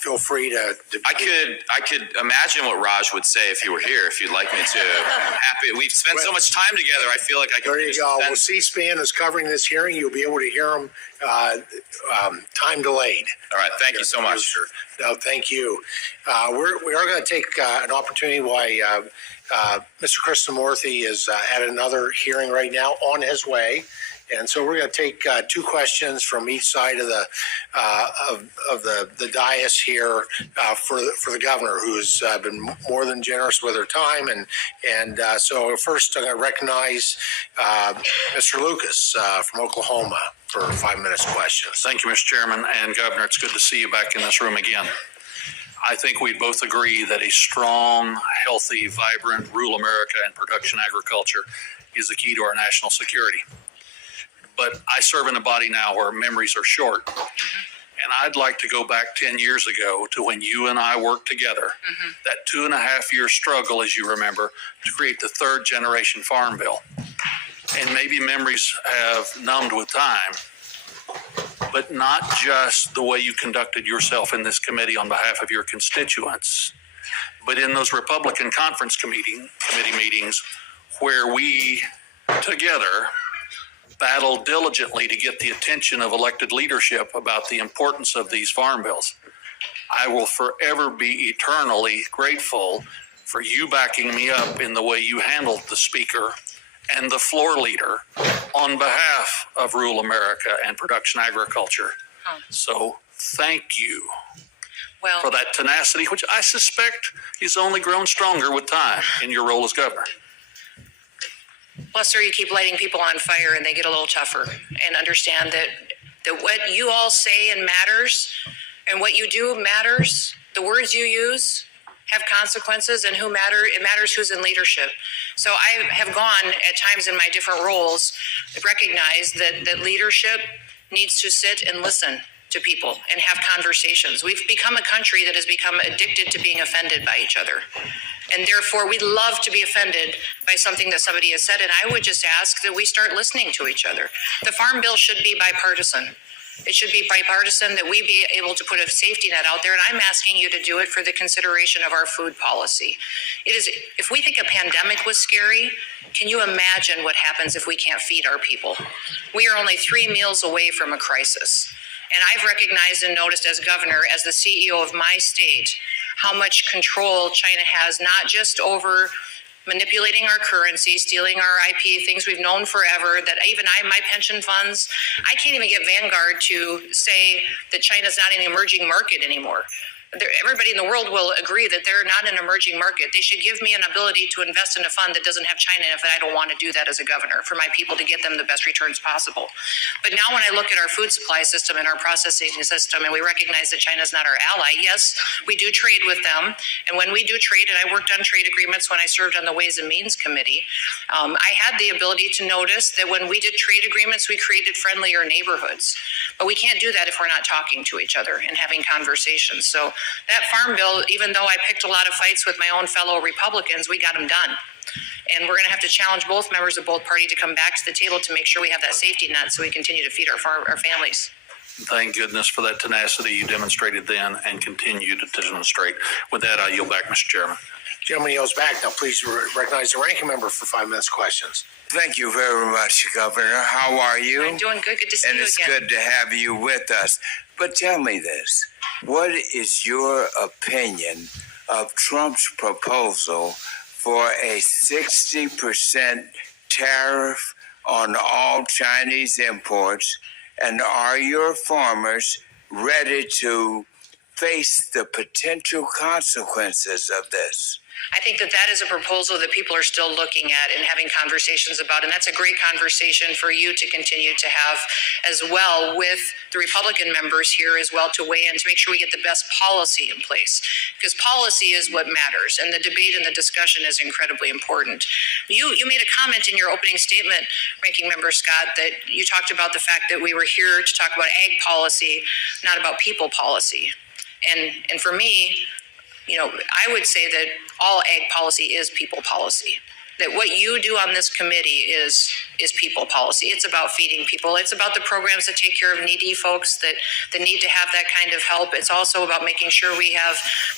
feel free to. I could imagine what Raj would say if he were here. If you'd like me to, I'm happy. We've spent so much time together. I feel like I can. There you go. Well, C-SPAN is covering this hearing. You'll be able to hear them time delayed. All right. Thank you so much. Sir. No, thank you. We are going to take an opportunity while Mr. Krishnamurthy is at another hearing right now on his way. And so we're going to take two questions from each side of the dais here for the governor, who's been more than generous with her time. And so first, I'm going to recognize Mr. Lucas from Oklahoma for 5 minutes questions. Thank you, Mr. Chairman. And Governor, it's good to see you back in this room again. I think we both agree that a strong, healthy, vibrant rural America and production agriculture is the key to our national security. But I serve in a body now where memories are short. And I'd like to go back 10 years ago to when you and I worked together, that 2.5-year struggle, as you remember, to create the third generation farm bill. And maybe memories have numbed with time, but not just the way you conducted yourself in this committee on behalf of your constituents, but in those Republican conference committee meetings where we together battled diligently to get the attention of elected leadership about the importance of these farm bills. I will forever be eternally grateful for you backing me up in the way you handled the speaker and the floor leader on behalf of rural America and production agriculture. So thank you for that tenacity, which I suspect is only grown stronger with time in your role as governor. Well, sir, you keep lighting people on fire and they get a little tougher, and understand that what you all say and matters, and what you do matters. The words you use have consequences, and it matters who's in leadership. So I have gone at times in my different roles, recognize that leadership needs to sit and listen to people and have conversations. We've become a country that has become addicted to being offended by each other. And therefore, we love to be offended by something that somebody has said. And I would just ask that we start listening to each other. The Farm Bill should be bipartisan. It should be bipartisan, that we be able to put a safety net out there. And I'm asking you to do it for the consideration of our food policy. If we think a pandemic was scary, can you imagine what happens if we can't feed our people? We are only 3 meals away from a crisis. And I've recognized and noticed as governor, as the CEO of my state, how much control China has, not just over manipulating our currency, stealing our IP, things we've known forever, that even my pension funds, I can't even get Vanguard to say that China's not an emerging market anymore. Everybody in the world will agree that they're not an emerging market. They should give me an ability to invest in a fund that doesn't have China in it, but I don't want to do that as a governor, for my people to get them the best returns possible. But now when I look at our food supply system and our processing system, and we recognize that China's not our ally, yes, we do trade with them. And when we do trade, and I worked on trade agreements when I served on the Ways and Means Committee, I had the ability to notice that when we did trade agreements, we created friendlier neighborhoods. But we can't do that if we're not talking to each other and having conversations. So that farm bill, even though I picked a lot of fights with my own fellow Republicans, we got them done. And we're going to have to challenge both members of both parties to come back to the table to make sure we have that safety net so we continue to feed our families. Thank goodness for that tenacity you demonstrated then and continue to demonstrate. With that, I yield back, Mr. Chairman. Gentleman yields back. Now, please recognize the ranking member for 5 minutes questions. Thank you very much, Governor. How are you? I'm doing good. Good to see you again. And it's good to have you with us. But tell me this. What is your opinion of Trump's proposal for a 60% tariff on all Chinese imports? And are your farmers ready to face the potential consequences of this? I think that is a proposal that people are still looking at and having conversations about. And that's a great conversation for you to continue to have as well with the Republican members here as well, to weigh in to make sure we get the best policy in place, because policy is what matters. And the debate and the discussion is incredibly important. You made a comment in your opening statement, Ranking Member Scott, that you talked about the fact that we were here to talk about ag policy, not about people policy. And for me, I would say that all ag policy is people policy. That what you do on this committee is people policy. It's about feeding people. It's about the programs that take care of needy folks that need to have that kind of help. It's also about making sure we have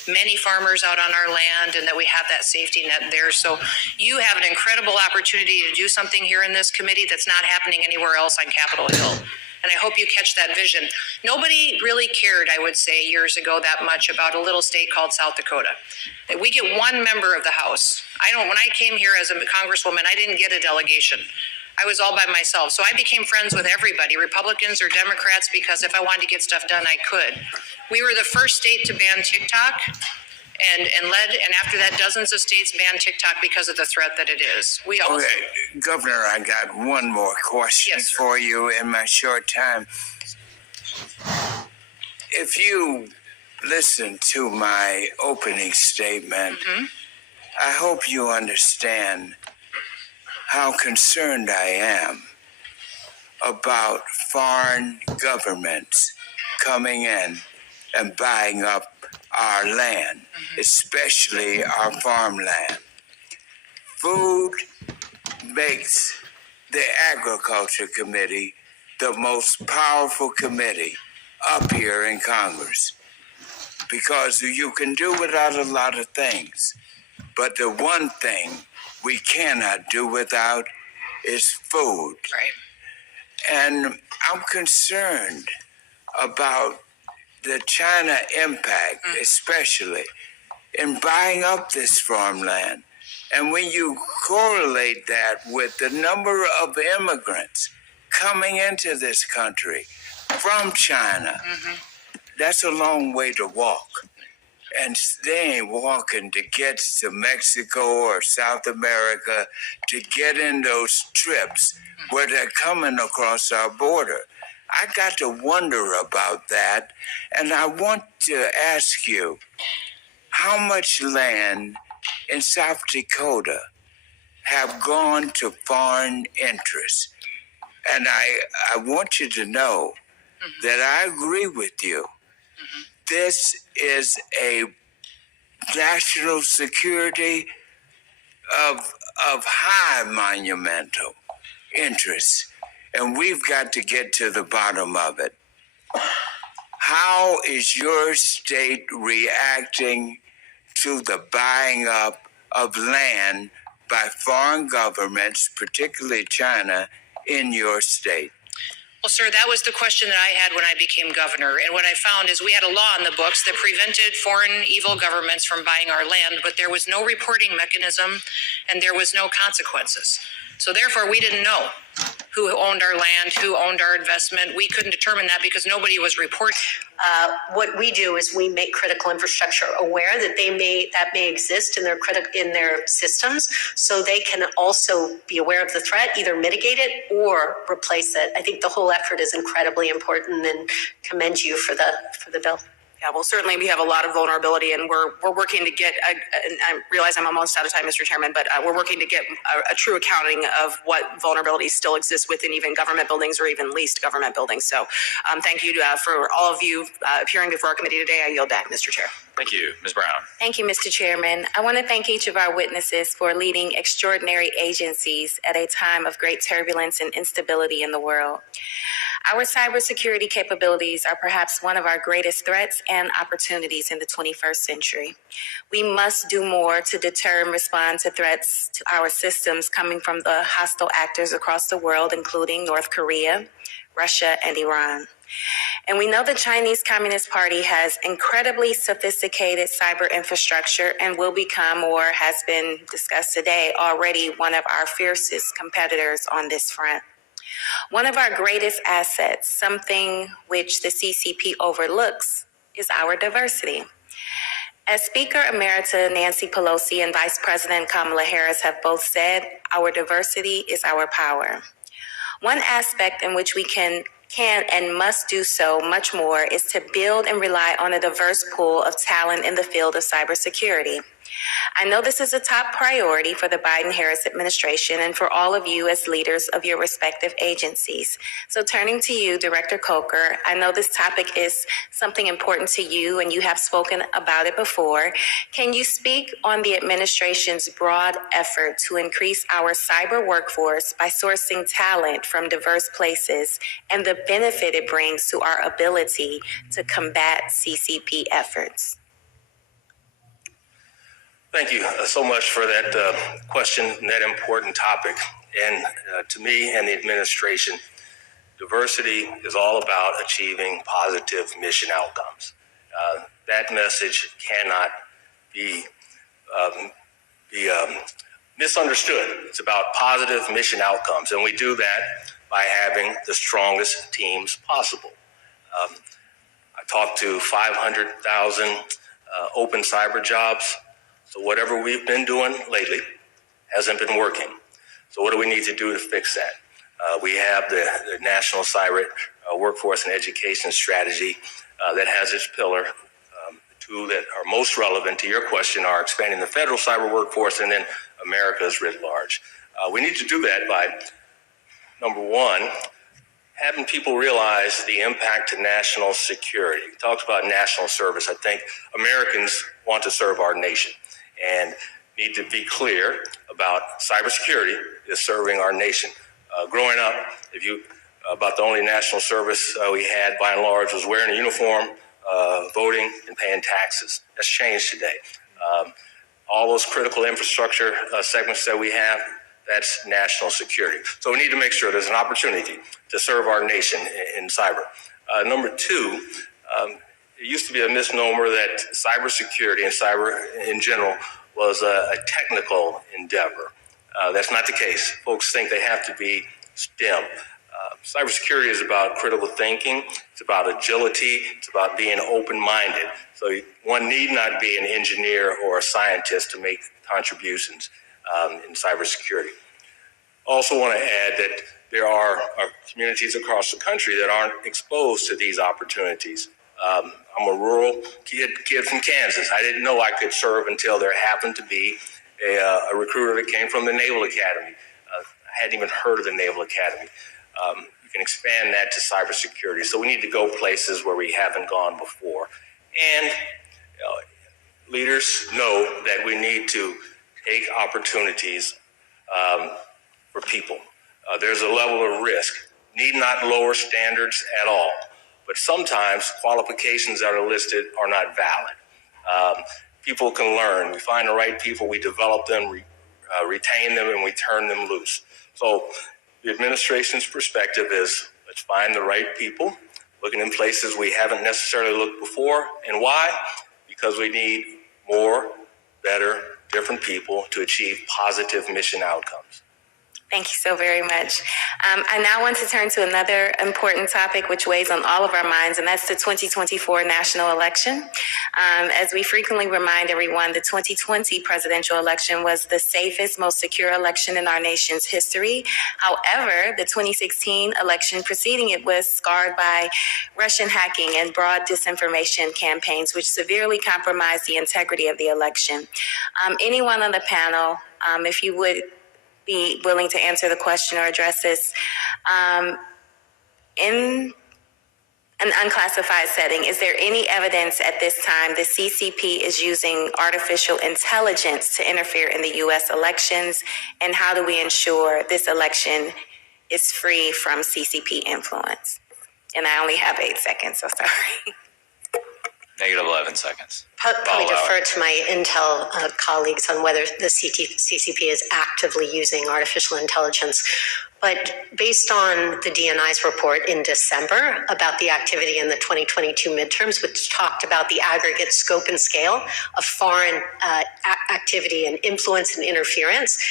many farmers out on our land and that we have that safety net there. So you have an incredible opportunity to do something here in this committee that's not happening anywhere else on Capitol Hill. And I hope you catch that vision. Nobody really cared, I would say, years ago that much about a little state called South Dakota. We get one member of the House. When I came here as a congresswoman, I didn't get a delegation. I was all by myself. So I became friends with everybody, Republicans or Democrats, because if I wanted to get stuff done, I could. We were the first state to ban TikTok. And after that, dozens of states banned TikTok because of the threat that it is. We also. Okay, Governor, I got one more question for you in my short time. If you listen to my opening statement, I hope you understand how concerned I am about foreign governments coming in and buying up our land, especially our farmland. Food makes the Agriculture Committee the most powerful committee up here in Congress because you can do without a lot of things, but the one thing we cannot do without is food. Right. And I'm concerned about the China impact, especially in buying up this farmland. And when you correlate that with the number of immigrants coming into this country from China, that's a long way to walk. And they ain't walking to get to Mexico or South America to get in those trips where they're coming across our border. I got to wonder about that, and I want to ask you, how much land in South Dakota have gone to foreign interests? And I want you to know that I agree with you. This is a national security of high monumental interest. And we've got to get to the bottom of it. How is your state reacting to the buying up of land by foreign governments, particularly China, in your state? Well, sir, that was the question that I had when I became governor. And what I found is we had a law in the books that prevented foreign evil governments from buying our land, but there was no reporting mechanism and there was no consequences. So therefore, we didn't know who owned our land, who owned our investment. We couldn't determine that because nobody was reporting. What we do is we make critical infrastructure aware that that may exist in their systems, so they can also be aware of the threat, either mitigate it or replace it. I think the whole effort is incredibly important, and commend you for the bill. Yeah, well, certainly we have a lot of vulnerability, and we're working to get, and I realize I'm almost out of time, Mr. Chairman, but we're working to get a true accounting of what vulnerabilities still exist within even government buildings or even leased government buildings. So thank you for all of you appearing before our committee today. I yield back, Mr. Chair. Thank you. Ms. Brown. Thank you, Mr. Chairman. I want to thank each of our witnesses for leading extraordinary agencies at a time of great turbulence and instability in the world. Our cybersecurity capabilities are perhaps one of our greatest threats and opportunities in the 21st century. We must do more to deter and respond to threats to our systems coming from the hostile actors across the world, including North Korea, Russia, and Iran. And we know the Chinese Communist Party has incredibly sophisticated cyber infrastructure and will become, or has been discussed today, already one of our fiercest competitors on this front. One of our greatest assets, something which the CCP overlooks, is our diversity. As Speaker Emerita Nancy Pelosi and Vice President Kamala Harris have both said, our diversity is our power. One aspect in which we can and must do so much more is to build and rely on a diverse pool of talent in the field of cybersecurity. I know this is a top priority for the Biden-Harris administration and for all of you as leaders of your respective agencies. So turning to you, Director Coker, I know this topic is something important to you and you have spoken about it before. Can you speak on the administration's broad effort to increase our cyber workforce by sourcing talent from diverse places and the benefit it brings to our ability to combat CCP efforts? Thank you so much for that question and that important topic. And to me and the administration, diversity is all about achieving positive mission outcomes. That message cannot be misunderstood. It's about positive mission outcomes, and we do that by having the strongest teams possible. I talked to 500,000 open cyber jobs, so whatever we've been doing lately hasn't been working. So what do we need to do to fix that? We have the National Cyber Workforce and Education Strategy that has its pillar. Two that are most relevant to your question are expanding the federal cyber workforce and then America's writ large. We need to do that by, number one, having people realize the impact to national security. We talked about national service. I think Americans want to serve our nation and need to be clear about cybersecurity is serving our nation. Growing up, about the only national service we had by and large was wearing a uniform, voting, and paying taxes. That's changed today. All those critical infrastructure segments that we have, that's national security. So we need to make sure there's an opportunity to serve our nation in cyber. Number two, it used to be a misnomer that cybersecurity and cyber in general was a technical endeavor. That's not the case. Folks think they have to be STEM. Cybersecurity is about critical thinking. It's about agility. It's about being open-minded. So one need not be an engineer or a scientist to make contributions in cybersecurity. Also want to add that there are communities across the country that aren't exposed to these opportunities. I'm a rural kid from Kansas. I didn't know I could serve until there happened to be a recruiter that came from the Naval Academy. I hadn't even heard of the Naval Academy. You can expand that to cybersecurity. So we need to go places where we haven't gone before. And leaders know that we need to take opportunities for people. There's a level of risk. Need not lower standards at all. But sometimes qualifications that are listed are not valid. People can learn. We find the right people, we develop them, retain them, and we turn them loose. So the administration's perspective is let's find the right people, looking in places we haven't necessarily looked before. And why? Because we need more, better, different people to achieve positive mission outcomes. Thank you so very much. I now want to turn to another important topic which weighs on all of our minds, and that's the 2024 national election. As we frequently remind everyone, the 2020 presidential election was the safest, most secure election in our nation's history. However, the 2016 election preceding it was scarred by Russian hacking and broad disinformation campaigns, which severely compromised the integrity of the election. Anyone on the panel, if you would be willing to answer the question or address this. In an unclassified setting, is there any evidence at this time the CCP is using artificial intelligence to interfere in the U.S. elections? And how do we ensure this election is free from CCP influence? And I only have 8 seconds, so sorry. Negative 11 seconds. Probably defer to my Intel colleagues on whether the CCP is actively using artificial intelligence. But based on the DNI's report in December about the activity in the 2022 midterms, which talked about the aggregate scope and scale of foreign activity and influence and interference,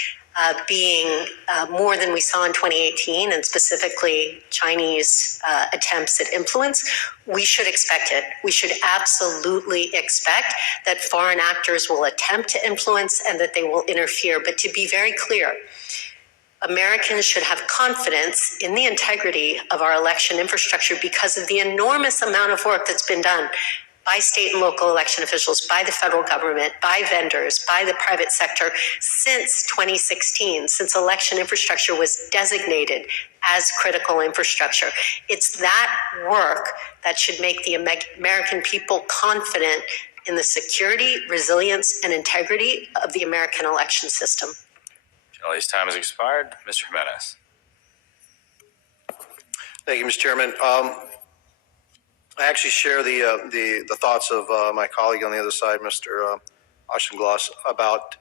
being more than we saw in 2018, and specifically Chinese attempts at influence, we should expect it. We should absolutely expect that foreign actors will attempt to influence and that they will interfere. But to be very clear, Americans should have confidence in the integrity of our election infrastructure because of the enormous amount of work that's been done by state and local election officials, by the federal government, by vendors, by the private sector since 2016, since election infrastructure was designated as critical infrastructure. It's that work that should make the American people confident in the security, resilience, and integrity of the American election system. Kelly's time has expired. Mr. Jimenez. Thank you, Mr. Chairman. I actually share the thoughts of my colleague on the other side, Mr. Auchincloss, about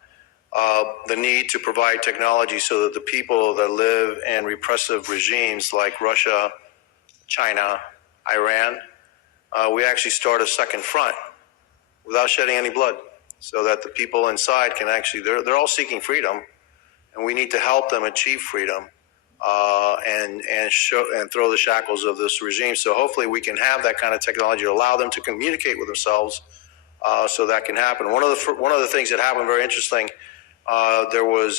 the need to provide technology so that the people that live in repressive regimes like Russia, China, Iran, we actually start a second front without shedding any blood, so that the people inside can actually, they're all seeking freedom, and we need to help them achieve freedom and throw the shackles of this regime. So hopefully we can have that kind of technology to allow them to communicate with themselves, so that can happen. One of the things that happened very interesting. There were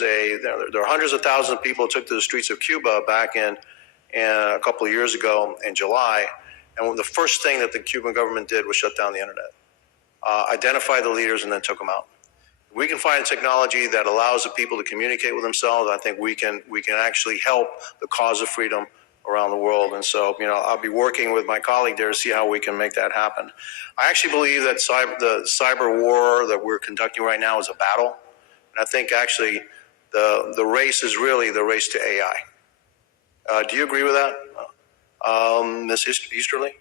hundreds of thousands of people who took to the streets of Cuba back in a couple of years ago in July, and the first thing that the Cuban government did was shut down the internet, identify the leaders, and then took them out. We can find technology that allows the people to communicate with themselves. I think we can actually help the cause of freedom around the world. And so, I'll be working with my colleague there to see how we can make that happen. I actually believe that the cyber war that we're conducting right now is a battle. And I think actually the race is really the race to AI. Do you agree with that, Ms. Easterly?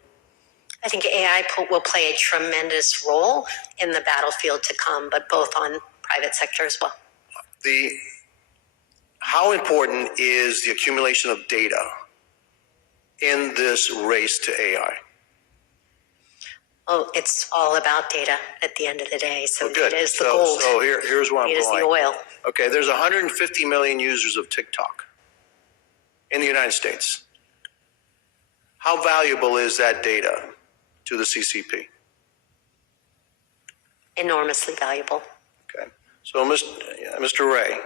I think AI will play a tremendous role in the battlefield to come, but both on private sector as well. How important is the accumulation of data in this race to AI? Oh, it's all about data at the end of the day. So good. Data is the gold. So here's where I'm going. Data is the oil. Okay, there's 150 million users of TikTok in the United States. How valuable is that data to the CCP? Enormously valuable. Okay. So, Mr. Ray,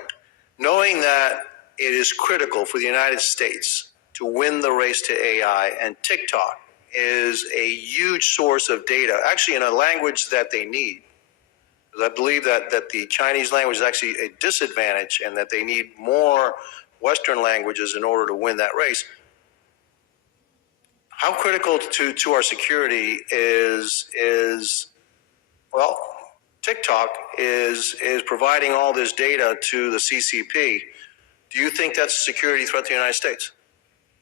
knowing that it is critical for the United States to win the race to AI, and TikTok is a huge source of data, actually in a language that they need. Because I believe that the Chinese language is actually a disadvantage and that they need more Western languages in order to win that race. How critical to our security is TikTok is providing all this data to the CCP. Do you think that's a security threat to the United States?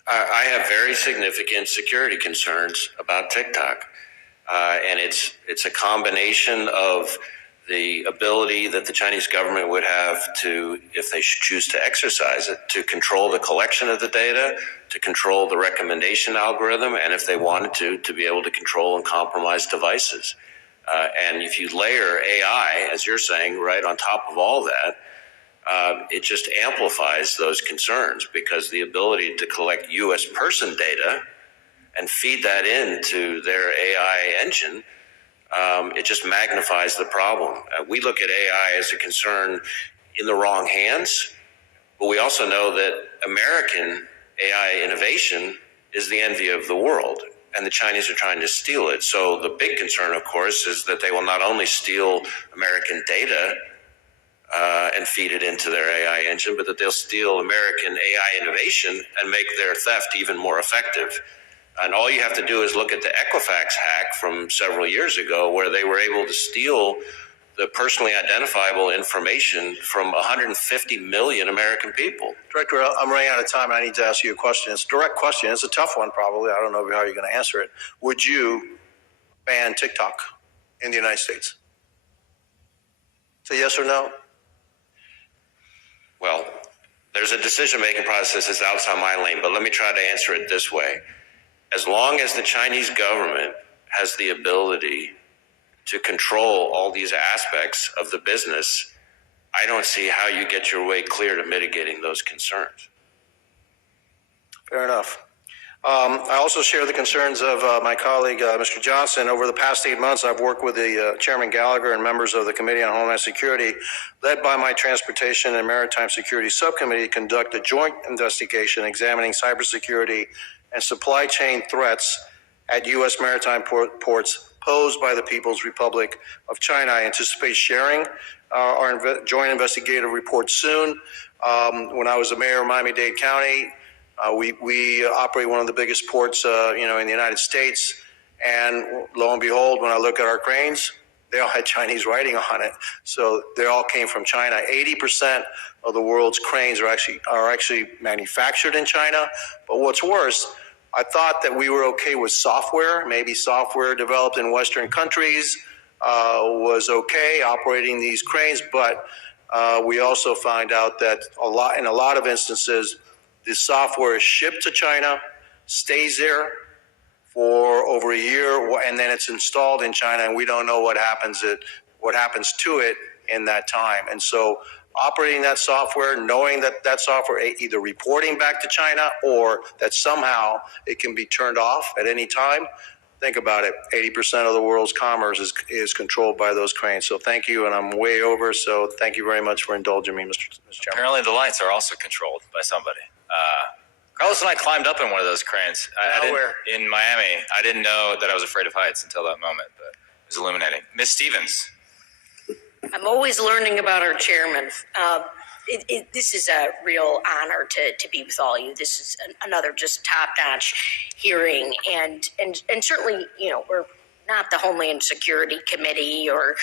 I have very significant security concerns about TikTok, and it's a combination of the ability that the Chinese government would have to, if they choose to exercise it, to control the collection of the data, to control the recommendation algorithm, and if they wanted to be able to control and compromise devices. And if you layer AI, as you're saying, right on top of all that, it just amplifies those concerns, because the ability to collect U.S. person data and feed that into their AI engine, it just magnifies the problem. We look at AI as a concern in the wrong hands, but we also know that American AI innovation is the envy of the world, and the Chinese are trying to steal it. So the big concern, of course, is that they will not only steal American data and feed it into their AI engine, but that they'll steal American AI innovation and make their theft even more effective. And all you have to do is look at the Equifax hack from several years ago, where they were able to steal the personally identifiable information from 150 million American people. Director, I'm running out of time. I need to ask you a question. It's a direct question. It's a tough one, probably. I don't know how you're going to answer it. Would you ban TikTok in the United States? Say yes or no. Well, there's a decision-making process that's outside my lane, but let me try to answer it this way. As long as the Chinese government has the ability to control all these aspects of the business, I don't see how you get your way clear to mitigating those concerns. Fair enough. I also share the concerns of my colleague, Mr. Johnson. Over the past 8 months, I've worked with the Chairman Gallagher and members of the Committee on Homeland Security, led by my Transportation and Maritime Security Subcommittee, to conduct a joint investigation examining cybersecurity and supply chain threats at U.S. maritime ports posed by the People's Republic of China. I anticipate sharing our joint investigative report soon. When I was the mayor of Miami-Dade County, we operate one of the biggest ports, in the United States. And lo and behold, when I look at our cranes, they all had Chinese writing on it. So they all came from China. 80% of the world's cranes are actually manufactured in China. But what's worse, I thought that we were okay with software. Maybe software developed in Western countries was okay operating these cranes. But we also find out that in a lot of instances, the software is shipped to China, stays there for over a year, and then it's installed in China, and we don't know what happens to it in that time. And so operating that software, knowing that that software either reporting back to China or that somehow it can be turned off at any time. Think about it. 80% of the world's commerce is controlled by those cranes. So thank you, and I'm way over. So thank you very much for indulging me, Mr. Chairman. Apparently the lights are also controlled by somebody. Carlos and I climbed up in one of those cranes. Where? In Miami. I didn't know that I was afraid of heights until that moment, but it was illuminating. Ms. Stevens. I'm always learning about our chairman. This is a real honor to be with all of you. This is another just top-notch hearing, and certainly, you know, we're not the Homeland Security Committee or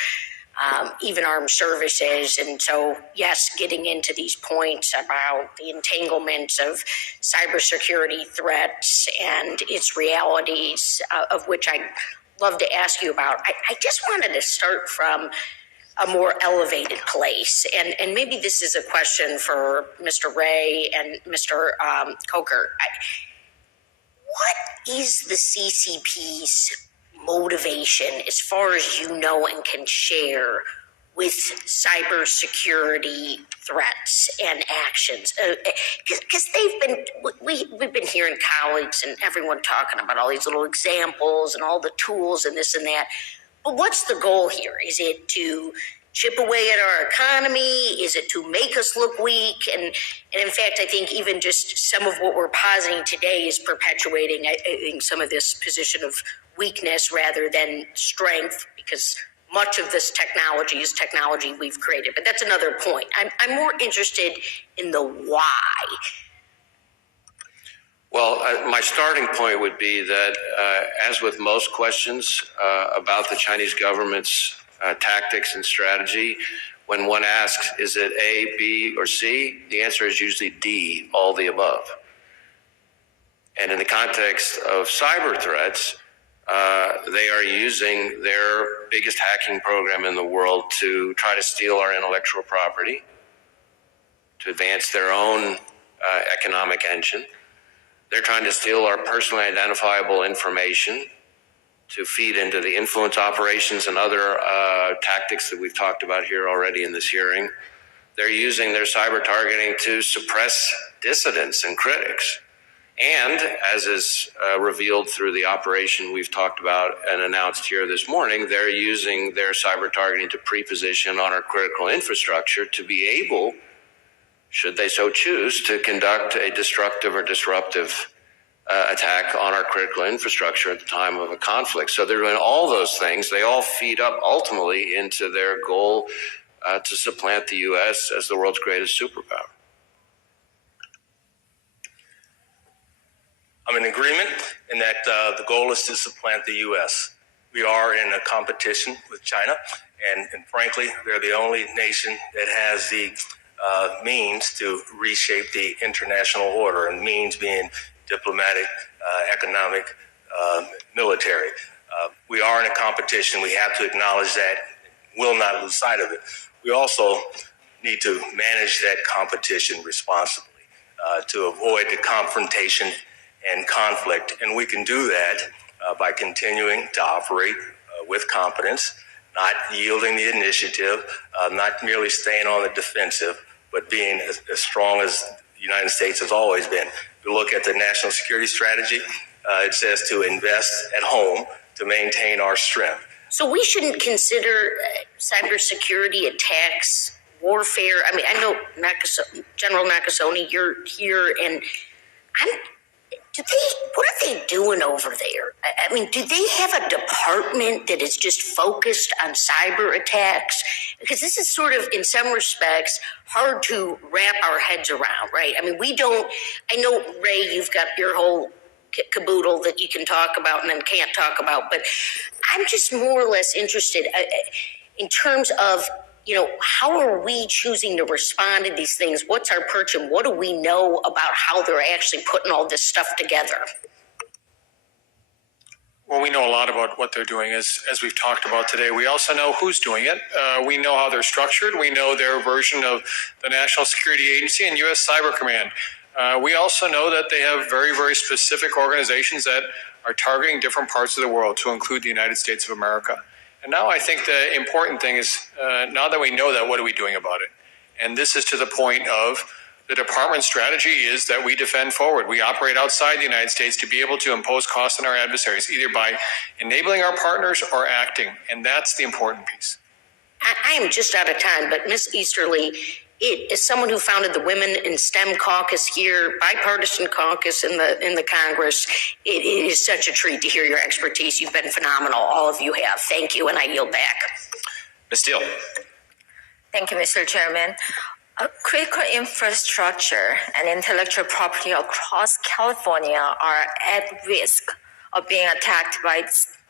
even Armed Services, and so yes, getting into these points about the entanglements of cybersecurity threats and its realities, of which I'd love to ask you about. I just wanted to start from a more elevated place. And maybe this is a question for Mr. Ray and Mr. Coker. What is the CCP's motivation, as far as you know and can share, with cybersecurity threats and actions? Because we've been hearing colleagues and everyone talking about all these little examples and all the tools and this and that. But what's the goal here? Is it to chip away at our economy? Is it to make us look weak? And in fact, I think even just some of what we're positing today is perpetuating, I think, some of this position of weakness rather than strength, because much of this technology is technology we've created. But that's another point. I'm more interested in the why. Well, my starting point would be that, as with most questions about the Chinese government's tactics and strategy, when one asks, is it A, B, or C, the answer is usually D, all the above. And in the context of cyber threats, they are using their biggest hacking program in the world to try to steal our intellectual property, to advance their own economic engine. They're trying to steal our personally identifiable information to feed into the influence operations and other tactics that we've talked about here already in this hearing. They're using their cyber targeting to suppress dissidents and critics. And as is revealed through the operation we've talked about and announced here this morning, they're using their cyber targeting to pre-position on our critical infrastructure to be able, should they so choose, to conduct a destructive or disruptive attack on our critical infrastructure at the time of a conflict. So they're doing all those things. They all feed up ultimately into their goal to supplant the U.S. as the world's greatest superpower. I'm in agreement in that the goal is to supplant the U.S. We are in a competition with China, and frankly, they're the only nation that has the means to reshape the international order, and means being diplomatic, economic, military. We are in a competition. We have to acknowledge that. Will not lose sight of it. We also need to manage that competition responsibly to avoid the confrontation and conflict. And we can do that by continuing to operate with competence, not yielding the initiative, not merely staying on the defensive, but being as strong as the United States has always been. If you look at the national security strategy, it says to invest at home to maintain our strength. So we shouldn't consider cybersecurity attacks warfare. I mean, I know General Nakasone, you're here, and what are they doing over there? I mean, do they have a department that is just focused on cyber attacks? Because this is sort of, in some respects, hard to wrap our heads around, right? I mean, I know, Ray, you've got your whole caboodle that you can talk about and then can't talk about, but I'm just more or less interested in terms of, you know, how are we choosing to respond to these things? What's our perch, and what do we know about how they're actually putting all this stuff together? Well, we know a lot about what they're doing, as we've talked about today. We also know who's doing it. We know how they're structured. We know their version of the National Security Agency and U.S. Cyber Command. We also know that they have very, very specific organizations that are targeting different parts of the world, to include the United States of America. And now I think the important thing is, now that we know that, what are we doing about it? And this is to the point of the department's strategy is that we defend forward. We operate outside the United States to be able to impose costs on our adversaries, either by enabling our partners or acting. And that's the important piece. I am just out of time, but Ms. Easterly, as someone who founded the Women in STEM caucus here, bipartisan caucus in the Congress, it is such a treat to hear your expertise. You've been phenomenal. All of you have. Thank you, and I yield back. Ms. Steele. Thank you, Mr. Chairman. Critical infrastructure and intellectual property across California are at risk of being attacked by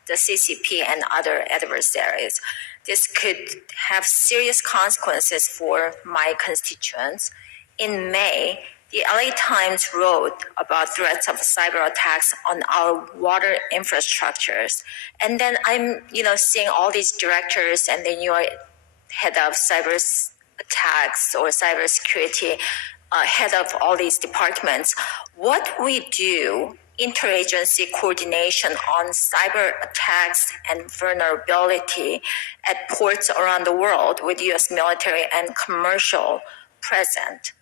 the CCP and other adversaries. This could have serious consequences for my constituents. In May, the LA Times wrote about threats of cyber attacks on our water infrastructures. And then I'm, seeing all these directors, and then you are head of cyber attacks or cybersecurity, head of all these departments. What we do, interagency coordination on cyber attacks and vulnerability at ports around the world with U.S. military and commercial present.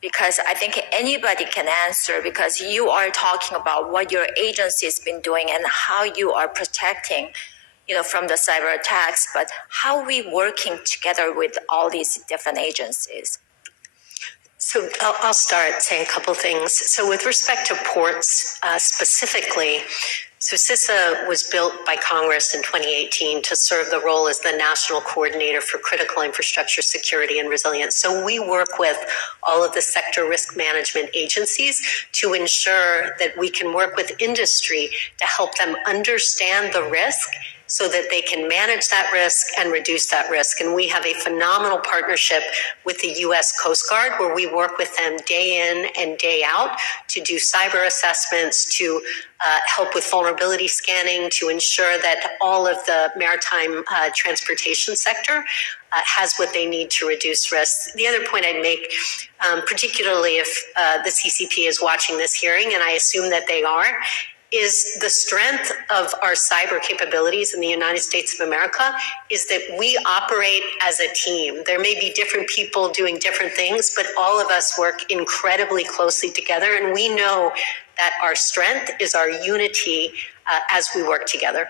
Because I think anybody can answer, because you are talking about what your agency has been doing and how you are protecting from the cyber attacks, but how are we working together with all these different agencies? So I'll start saying a couple things. So with respect to ports specifically, so CISA was built by Congress in 2018 to serve the role as the national coordinator for critical infrastructure security and resilience. So we work with all of the sector risk management agencies to ensure that we can work with industry to help them understand the risk so that they can manage that risk and reduce that risk. And we have a phenomenal partnership with the U.S. Coast Guard, where we work with them day in and day out to do cyber assessments, to help with vulnerability scanning, to ensure that all of the maritime transportation sector has what they need to reduce risks. The other point I'd make, particularly if the CCP is watching this hearing, and I assume that they are, is the strength of our cyber capabilities in the United States of America is that we operate as a team. There may be different people doing different things, but all of us work incredibly closely together, and we know that our strength is our unity as we work together.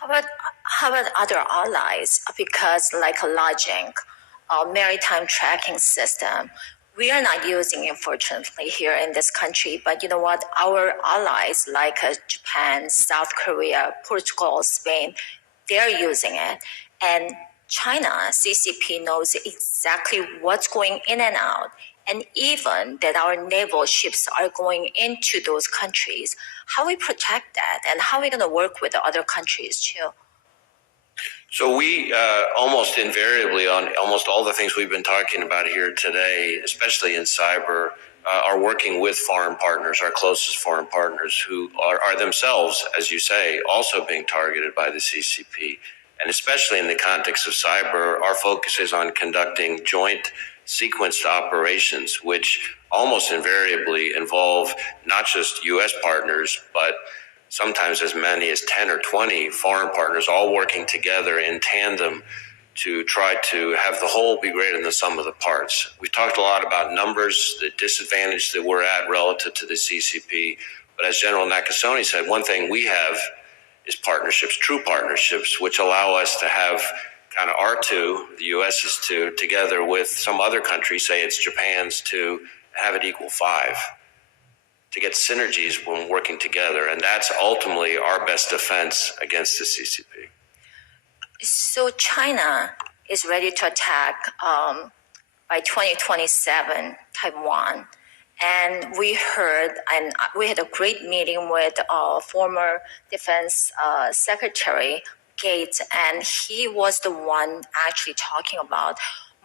How about other allies? Because like Lodging, maritime tracking system, we are not using it, unfortunately, here in this country. But you know what? Our allies like Japan, South Korea, Portugal, Spain, they're using it. And China, CCP knows exactly what's going in and out. And even that our naval ships are going into those countries. How we protect that, and how are we going to work with the other countries too? So we almost invariably, on almost all the things we've been talking about here today, especially in cyber, are working with foreign partners, our closest foreign partners, who are themselves, as you say, also being targeted by the CCP. And especially in the context of cyber, our focus is on conducting joint sequenced operations, which almost invariably involve not just U.S. partners, but sometimes as many as 10 or 20 foreign partners all working together in tandem to try to have the whole be greater than the sum of the parts. We talked a lot about numbers, the disadvantage that we're at relative to the CCP. But as General Nakasone said, one thing we have is partnerships, true partnerships, which allow us to have kind of our two, the U.S.'s two, together with some other country, say it's Japan's two, have it equal 5. To get synergies when working together. And that's ultimately our best defense against the CCP. So China is ready to attack by 2027 Taiwan. And we heard, and we had a great meeting with former Defense Secretary Gates, and he was the one actually talking about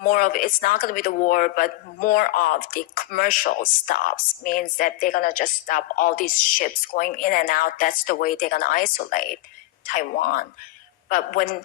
more of it's not going to be the war, but more of the commercial stops, means that they're going to just stop all these ships going in and out. That's the way they're going to isolate Taiwan. But when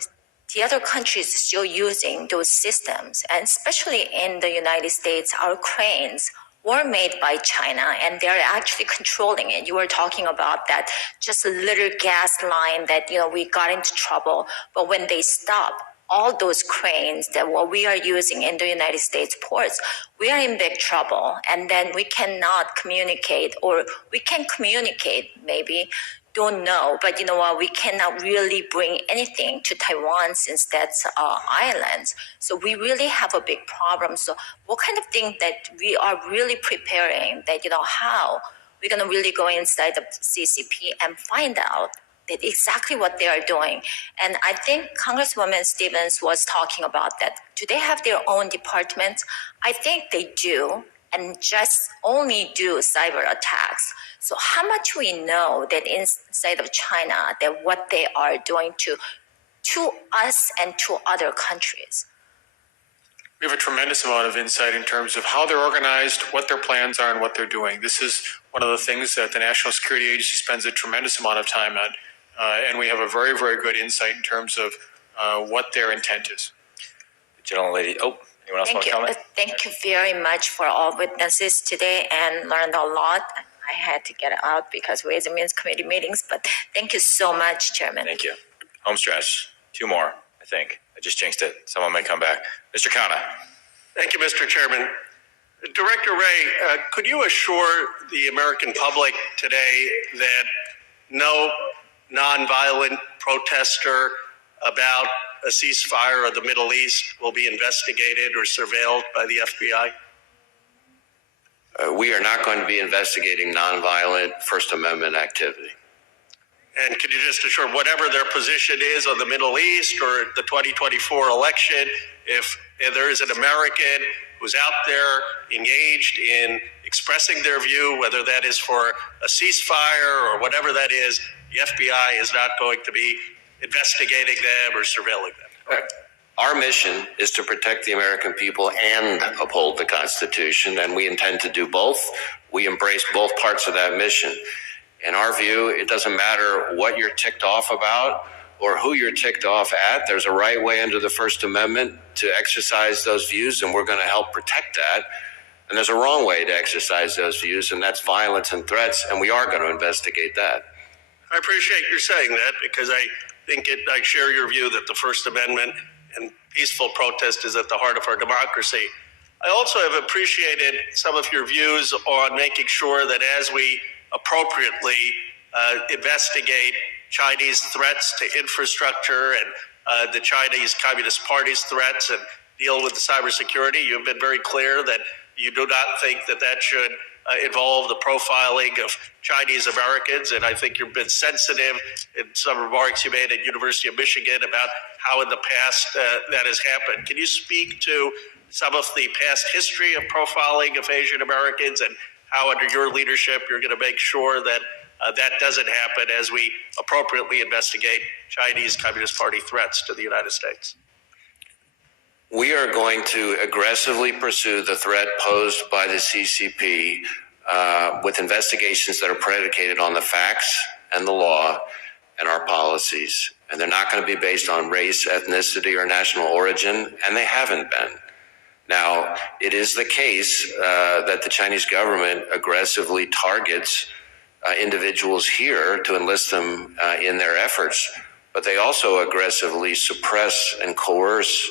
the other countries are still using those systems, and especially in the United States, our cranes were made by China, and they're actually controlling it. You were talking about that just a little gas line that, we got into trouble. But when they stop, all those cranes that what we are using in the United States ports, we are in big trouble. And then we cannot communicate, or we can communicate maybe, don't know, but you know what, we cannot really bring anything to Taiwan since that's islands. So we really have a big problem. So what kind of thing that we are really preparing that, you know, how we're going to really go inside the CCP and find out that exactly what they are doing. And I think Congresswoman Stevens was talking about that. Do they have their own departments? I think they do, and just only do cyber attacks. So how much we know that inside of China, that what they are doing to us and to other countries? We have a tremendous amount of insight in terms of how they're organized, what their plans are, and what they're doing. This is one of the things that the National Security Agency spends a tremendous amount of time on. And we have a very, very good insight in terms of what their intent is. Gentleman, lady. Oh, anyone else want to comment? Thank you very much for all witnesses today, and learned a lot. I had to get out because Ways and Means Committee meetings, but thank you so much, Chairman. Thank you. Home stretch. 2 more, I think. I just jinxed it. Someone may come back. Mr. Khanna. Thank you, Mr. Chairman. Director Wray, could you assure the American public today that no nonviolent protester about a ceasefire of the Middle East will be investigated or surveilled by the FBI? We are not going to be investigating nonviolent First Amendment activity. And could you just assure whatever their position is on the Middle East or the 2024 election, if there is an American who's out there engaged in expressing their view, whether that is for a ceasefire or whatever that is, the FBI is not going to be investigating them or surveilling them? Correct? Our mission is to protect the American people and uphold the Constitution, and we intend to do both. We embrace both parts of that mission. In our view, it doesn't matter what you're ticked off about or who you're ticked off at. There's a right way under the First Amendment to exercise those views, and we're going to help protect that. And there's a wrong way to exercise those views, and that's violence and threats, and we are going to investigate that. I appreciate your saying that, because I think I share your view that the First Amendment and peaceful protest is at the heart of our democracy. I also have appreciated some of your views on making sure that as we appropriately investigate Chinese threats to infrastructure and the Chinese Communist Party's threats and deal with the cybersecurity, you've been very clear that you do not think that that should involve the profiling of Chinese Americans. And I think you've been sensitive in some remarks you made at University of Michigan about how in the past that has happened. Can you speak to some of the past history of profiling of Asian Americans and how under your leadership you're going to make sure that that doesn't happen as we appropriately investigate Chinese Communist Party threats to the United States? We are going to aggressively pursue the threat posed by the CCP with investigations that are predicated on the facts and the law and our policies. And they're not going to be based on race, ethnicity, or national origin, and they haven't been. Now, it is the case that the Chinese government aggressively targets individuals here to enlist them in their efforts, but they also aggressively suppress and coerce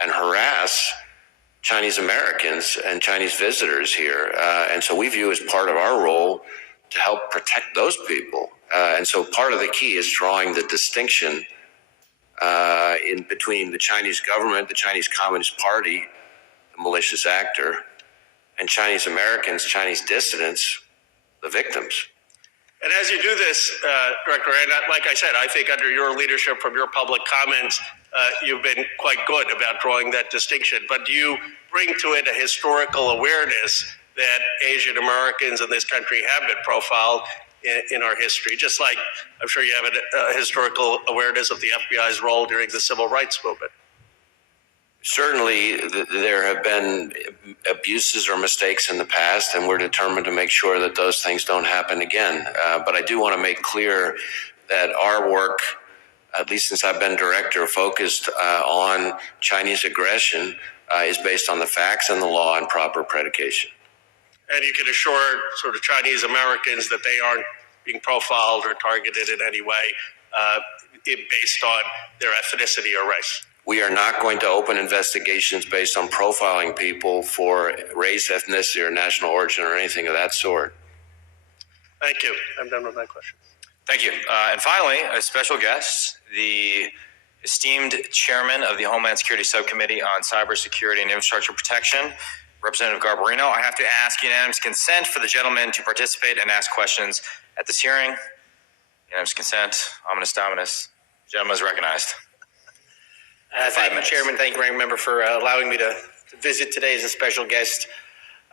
and harass Chinese Americans and Chinese visitors here. And so we view as part of our role to help protect those people. And so part of the key is drawing the distinction in between the Chinese government, the Chinese Communist Party, the malicious actor, and Chinese Americans, Chinese dissidents, the victims. And as you do this, Director, and like I said, I think under your leadership from your public comments, you've been quite good about drawing that distinction. But do you bring to it a historical awareness that Asian Americans in this country have been profiled in our history, just like I'm sure you have a historical awareness of the FBI's role during the Civil Rights Movement? Certainly, there have been abuses or mistakes in the past, and we're determined to make sure that those things don't happen again. But I do want to make clear that our work, at least since I've been director, focused on Chinese aggression is based on the facts and the law and proper predication. And you can assure sort of Chinese Americans that they aren't being profiled or targeted in any way based on their ethnicity or race. We are not going to open investigations based on profiling people for race, ethnicity, or national origin or anything of that sort. Thank you. I'm done with my question. Thank you. And finally, a special guest, the esteemed chairman of the Homeland Security Subcommittee on Cybersecurity and Infrastructure Protection, Representative Garbarino. I have to ask unanimous consent for the gentleman to participate and ask questions at this hearing. Unanimous consent. Ominous dominus. The gentleman is recognized. Thank you, Chairman. Thank you, Ranking Member, for allowing me to visit today as a special guest.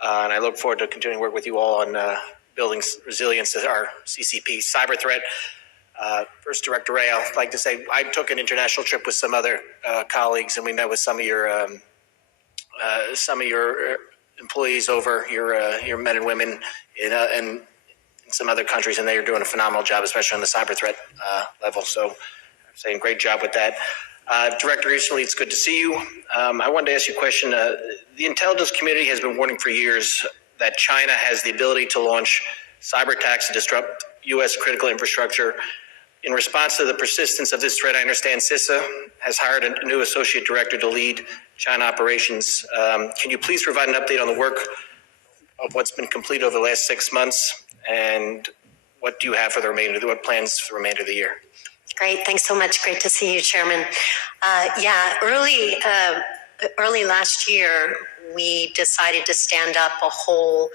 And I look forward to continuing to work with you all on building resilience to our CCP cyber threat. First, Director Ray, I'd like to say I took an international trip with some other colleagues, and we met with some of your employees over, your men and women in some other countries, and they are doing a phenomenal job, especially on the cyber threat level. So I'm saying great job with that. Director Easterly, it's good to see you. I wanted to ask you a question. The intelligence community has been warning for years that China has the ability to launch cyber attacks to disrupt U.S. critical infrastructure. In response to the persistence of this threat, I understand CISA has hired a new associate director to lead China operations. Can you please provide an update on the work of what's been completed over the last 6 months, and what do you have for the remainder? What plans for the remainder of the year? Great. Thanks so much. Great to see you, Chairman. Early last year, we decided to stand up a whole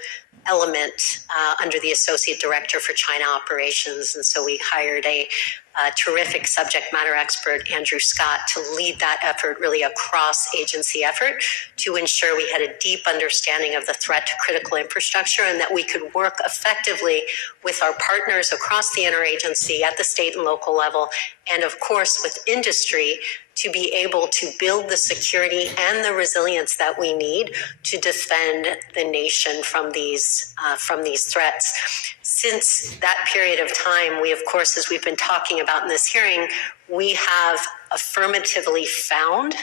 element under the Associate Director for China Operations. And so we hired a terrific subject matter expert, Andrew Scott, to lead that effort, really a cross-agency effort to ensure we had a deep understanding of the threat to critical infrastructure and that we could work effectively with our partners across the interagency at the state and local level, and of course with industry, to be able to build the security and the resilience that we need to defend the nation from these threats. Since that period of time, we, of course, as we've been talking about in this hearing, we have affirmatively found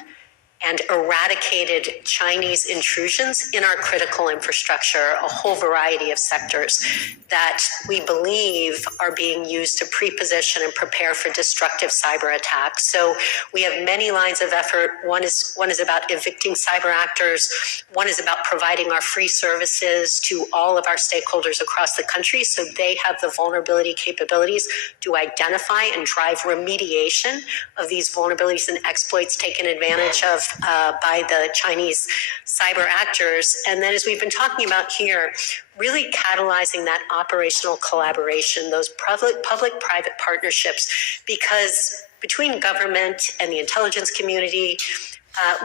and eradicated Chinese intrusions in our critical infrastructure, a whole variety of sectors that we believe are being used to pre-position and prepare for destructive cyber attacks. So we have many lines of effort. One is about evicting cyber actors. One is about providing our free services to all of our stakeholders across the country so they have the vulnerability capabilities to identify and drive remediation of these vulnerabilities and exploits taken advantage of by the Chinese cyber actors. And then, as we've been talking about here, really catalyzing that operational collaboration, those public-private partnerships, because between government and the intelligence community,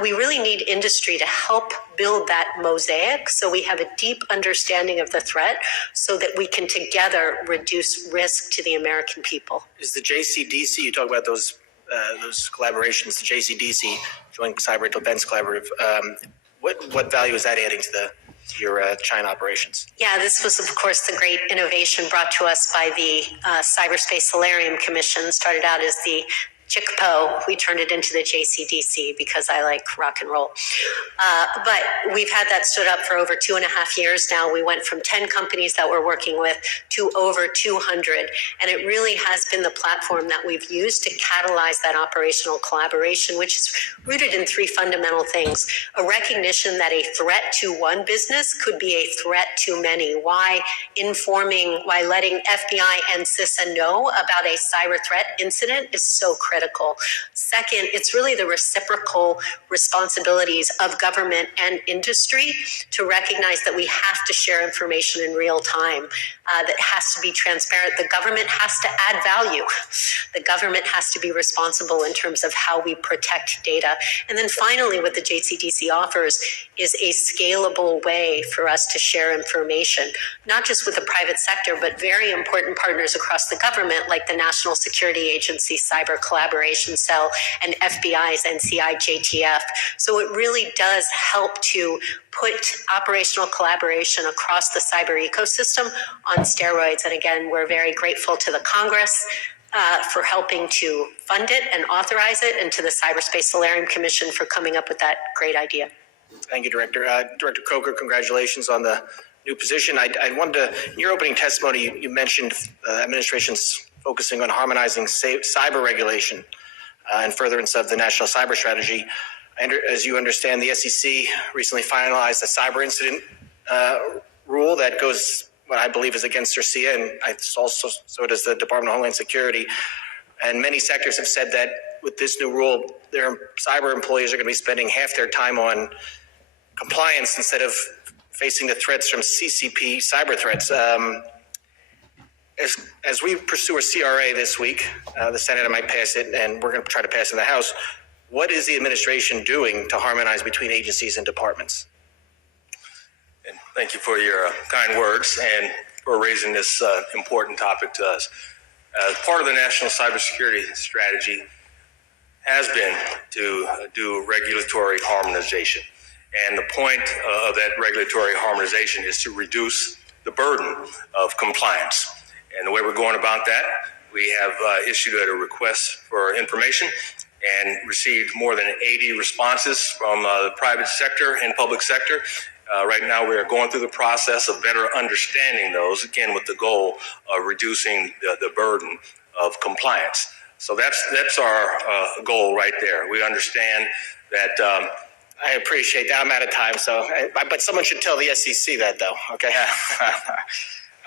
we really need industry to help build that mosaic so we have a deep understanding of the threat so that we can together reduce risk to the American people. Is the JCDC, you talk about those collaborations, the JCDC, Joint Cyber Defense Collaborative, what value is that adding to your China operations? Yeah, this was, of course, the great innovation brought to us by the Cyberspace Solarium Commission. Started out as the JICPO. We turned it into the JCDC because I like rock and roll. But we've had that stood up for over 2.5 years now. We went from 10 companies that we're working with to over 200. And it really has been the platform that we've used to catalyze that operational collaboration, which is rooted in 3 fundamental things. A recognition that a threat to one business could be a threat to many. Why letting FBI and CISA know about a cyber threat incident is so critical. Second, it's really the reciprocal responsibilities of government and industry to recognize that we have to share information in real time, that has to be transparent. The government has to add value. The government has to be responsible in terms of how we protect data. And then finally, what the JCDC offers is a scalable way for us to share information, not just with the private sector, but very important partners across the government, like the National Security Agency Cyber Collaboration Cell and FBI's NCI JTF. So it really does help to put operational collaboration across the cyber ecosystem on steroids. And again, we're very grateful to the Congress for helping to fund it and authorize it, and to the Cyberspace Solarium Commission for coming up with that great idea. Thank you, Director. Director Coker, congratulations on the new position. I wanted to, in your opening testimony, you mentioned administration's focusing on harmonizing cyber regulation. in furtherance of the national cyber strategy. And as you understand, the SEC recently finalized a cyber incident rule that goes what I believe is against CERCIA, and so does the Department of Homeland Security. And many sectors have said that with this new rule, their cyber employees are going to be spending half their time on compliance instead of facing the threats from CCP cyber threats. As we pursue a CRA this week, the Senate might pass it, and we're going to try to pass it in the House. What is the administration doing to harmonize between agencies and departments? And thank you for your kind words and for raising this important topic to us. Part of the national cybersecurity strategy has been to do regulatory harmonization. And the point of that regulatory harmonization is to reduce the burden of compliance. And the way we're going about that, we have issued a request for information and received more than 80 responses from the private sector and public sector. Right now, we are going through the process of better understanding those, again, with the goal of reducing the burden of compliance. So that's our goal right there. We understand that. I appreciate that. I'm out of time, but someone should tell the SEC that, though. Okay.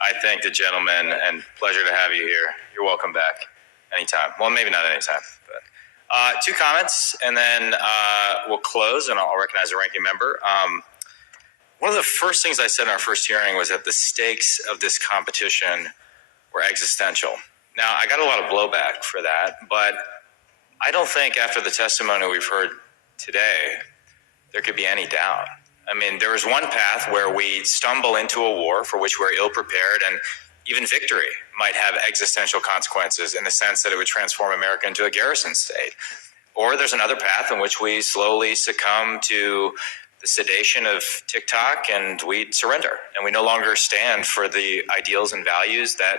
I thank the gentleman, and pleasure to have you here. You're welcome back anytime. Well, maybe not anytime, but 2 comments, and then we'll close, and I'll recognize the ranking member. One of the first things I said in our first hearing was that the stakes of this competition were existential. Now, I got a lot of blowback for that, but I don't think after the testimony we've heard today, there could be any doubt. I mean, there is one path where we stumble into a war for which we're ill-prepared, and even victory might have existential consequences in the sense that it would transform America into a garrison state. Or there's another path in which we slowly succumb to the sedation of TikTok and we surrender, and we no longer stand for the ideals and values that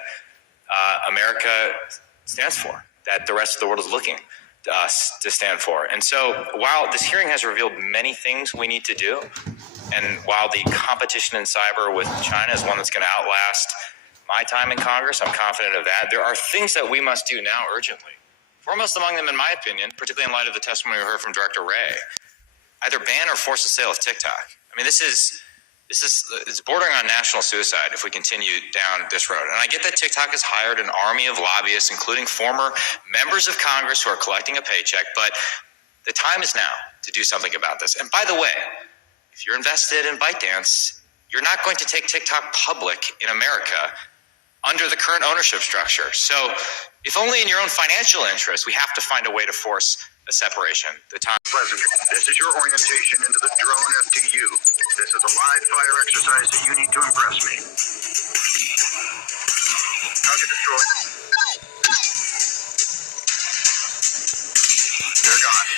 America stands for, that the rest of the world is looking to us to stand for. And so while this hearing has revealed many things we need to do, and while the competition in cyber with China is one that's going to outlast my time in Congress, I'm confident of that, there are things that we must do now urgently. Foremost among them, in my opinion, particularly in light of the testimony we heard from Director Wray, either ban or force the sale of TikTok. I mean, it's bordering on national suicide if we continue down this road. And I get that TikTok has hired an army of lobbyists, including former members of Congress who are collecting a paycheck, but the time is now to do something about this. And by the way, if you're invested in ByteDance, you're not going to take TikTok public in America under the current ownership structure. So if only in your own financial interest, we have to find a way to force a separation. The time. Pleasant. This is your orientation into the drone FTU. This is a live fire exercise that you need to impress me. Target destroyed. They're gone.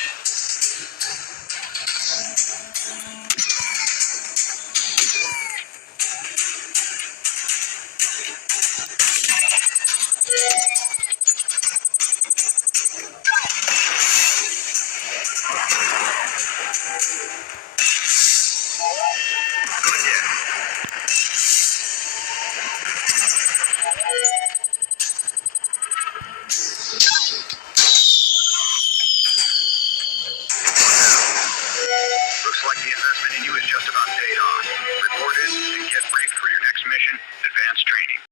Looks like the investment in you is just about paid off. Report in and get briefed for your next mission, advanced training.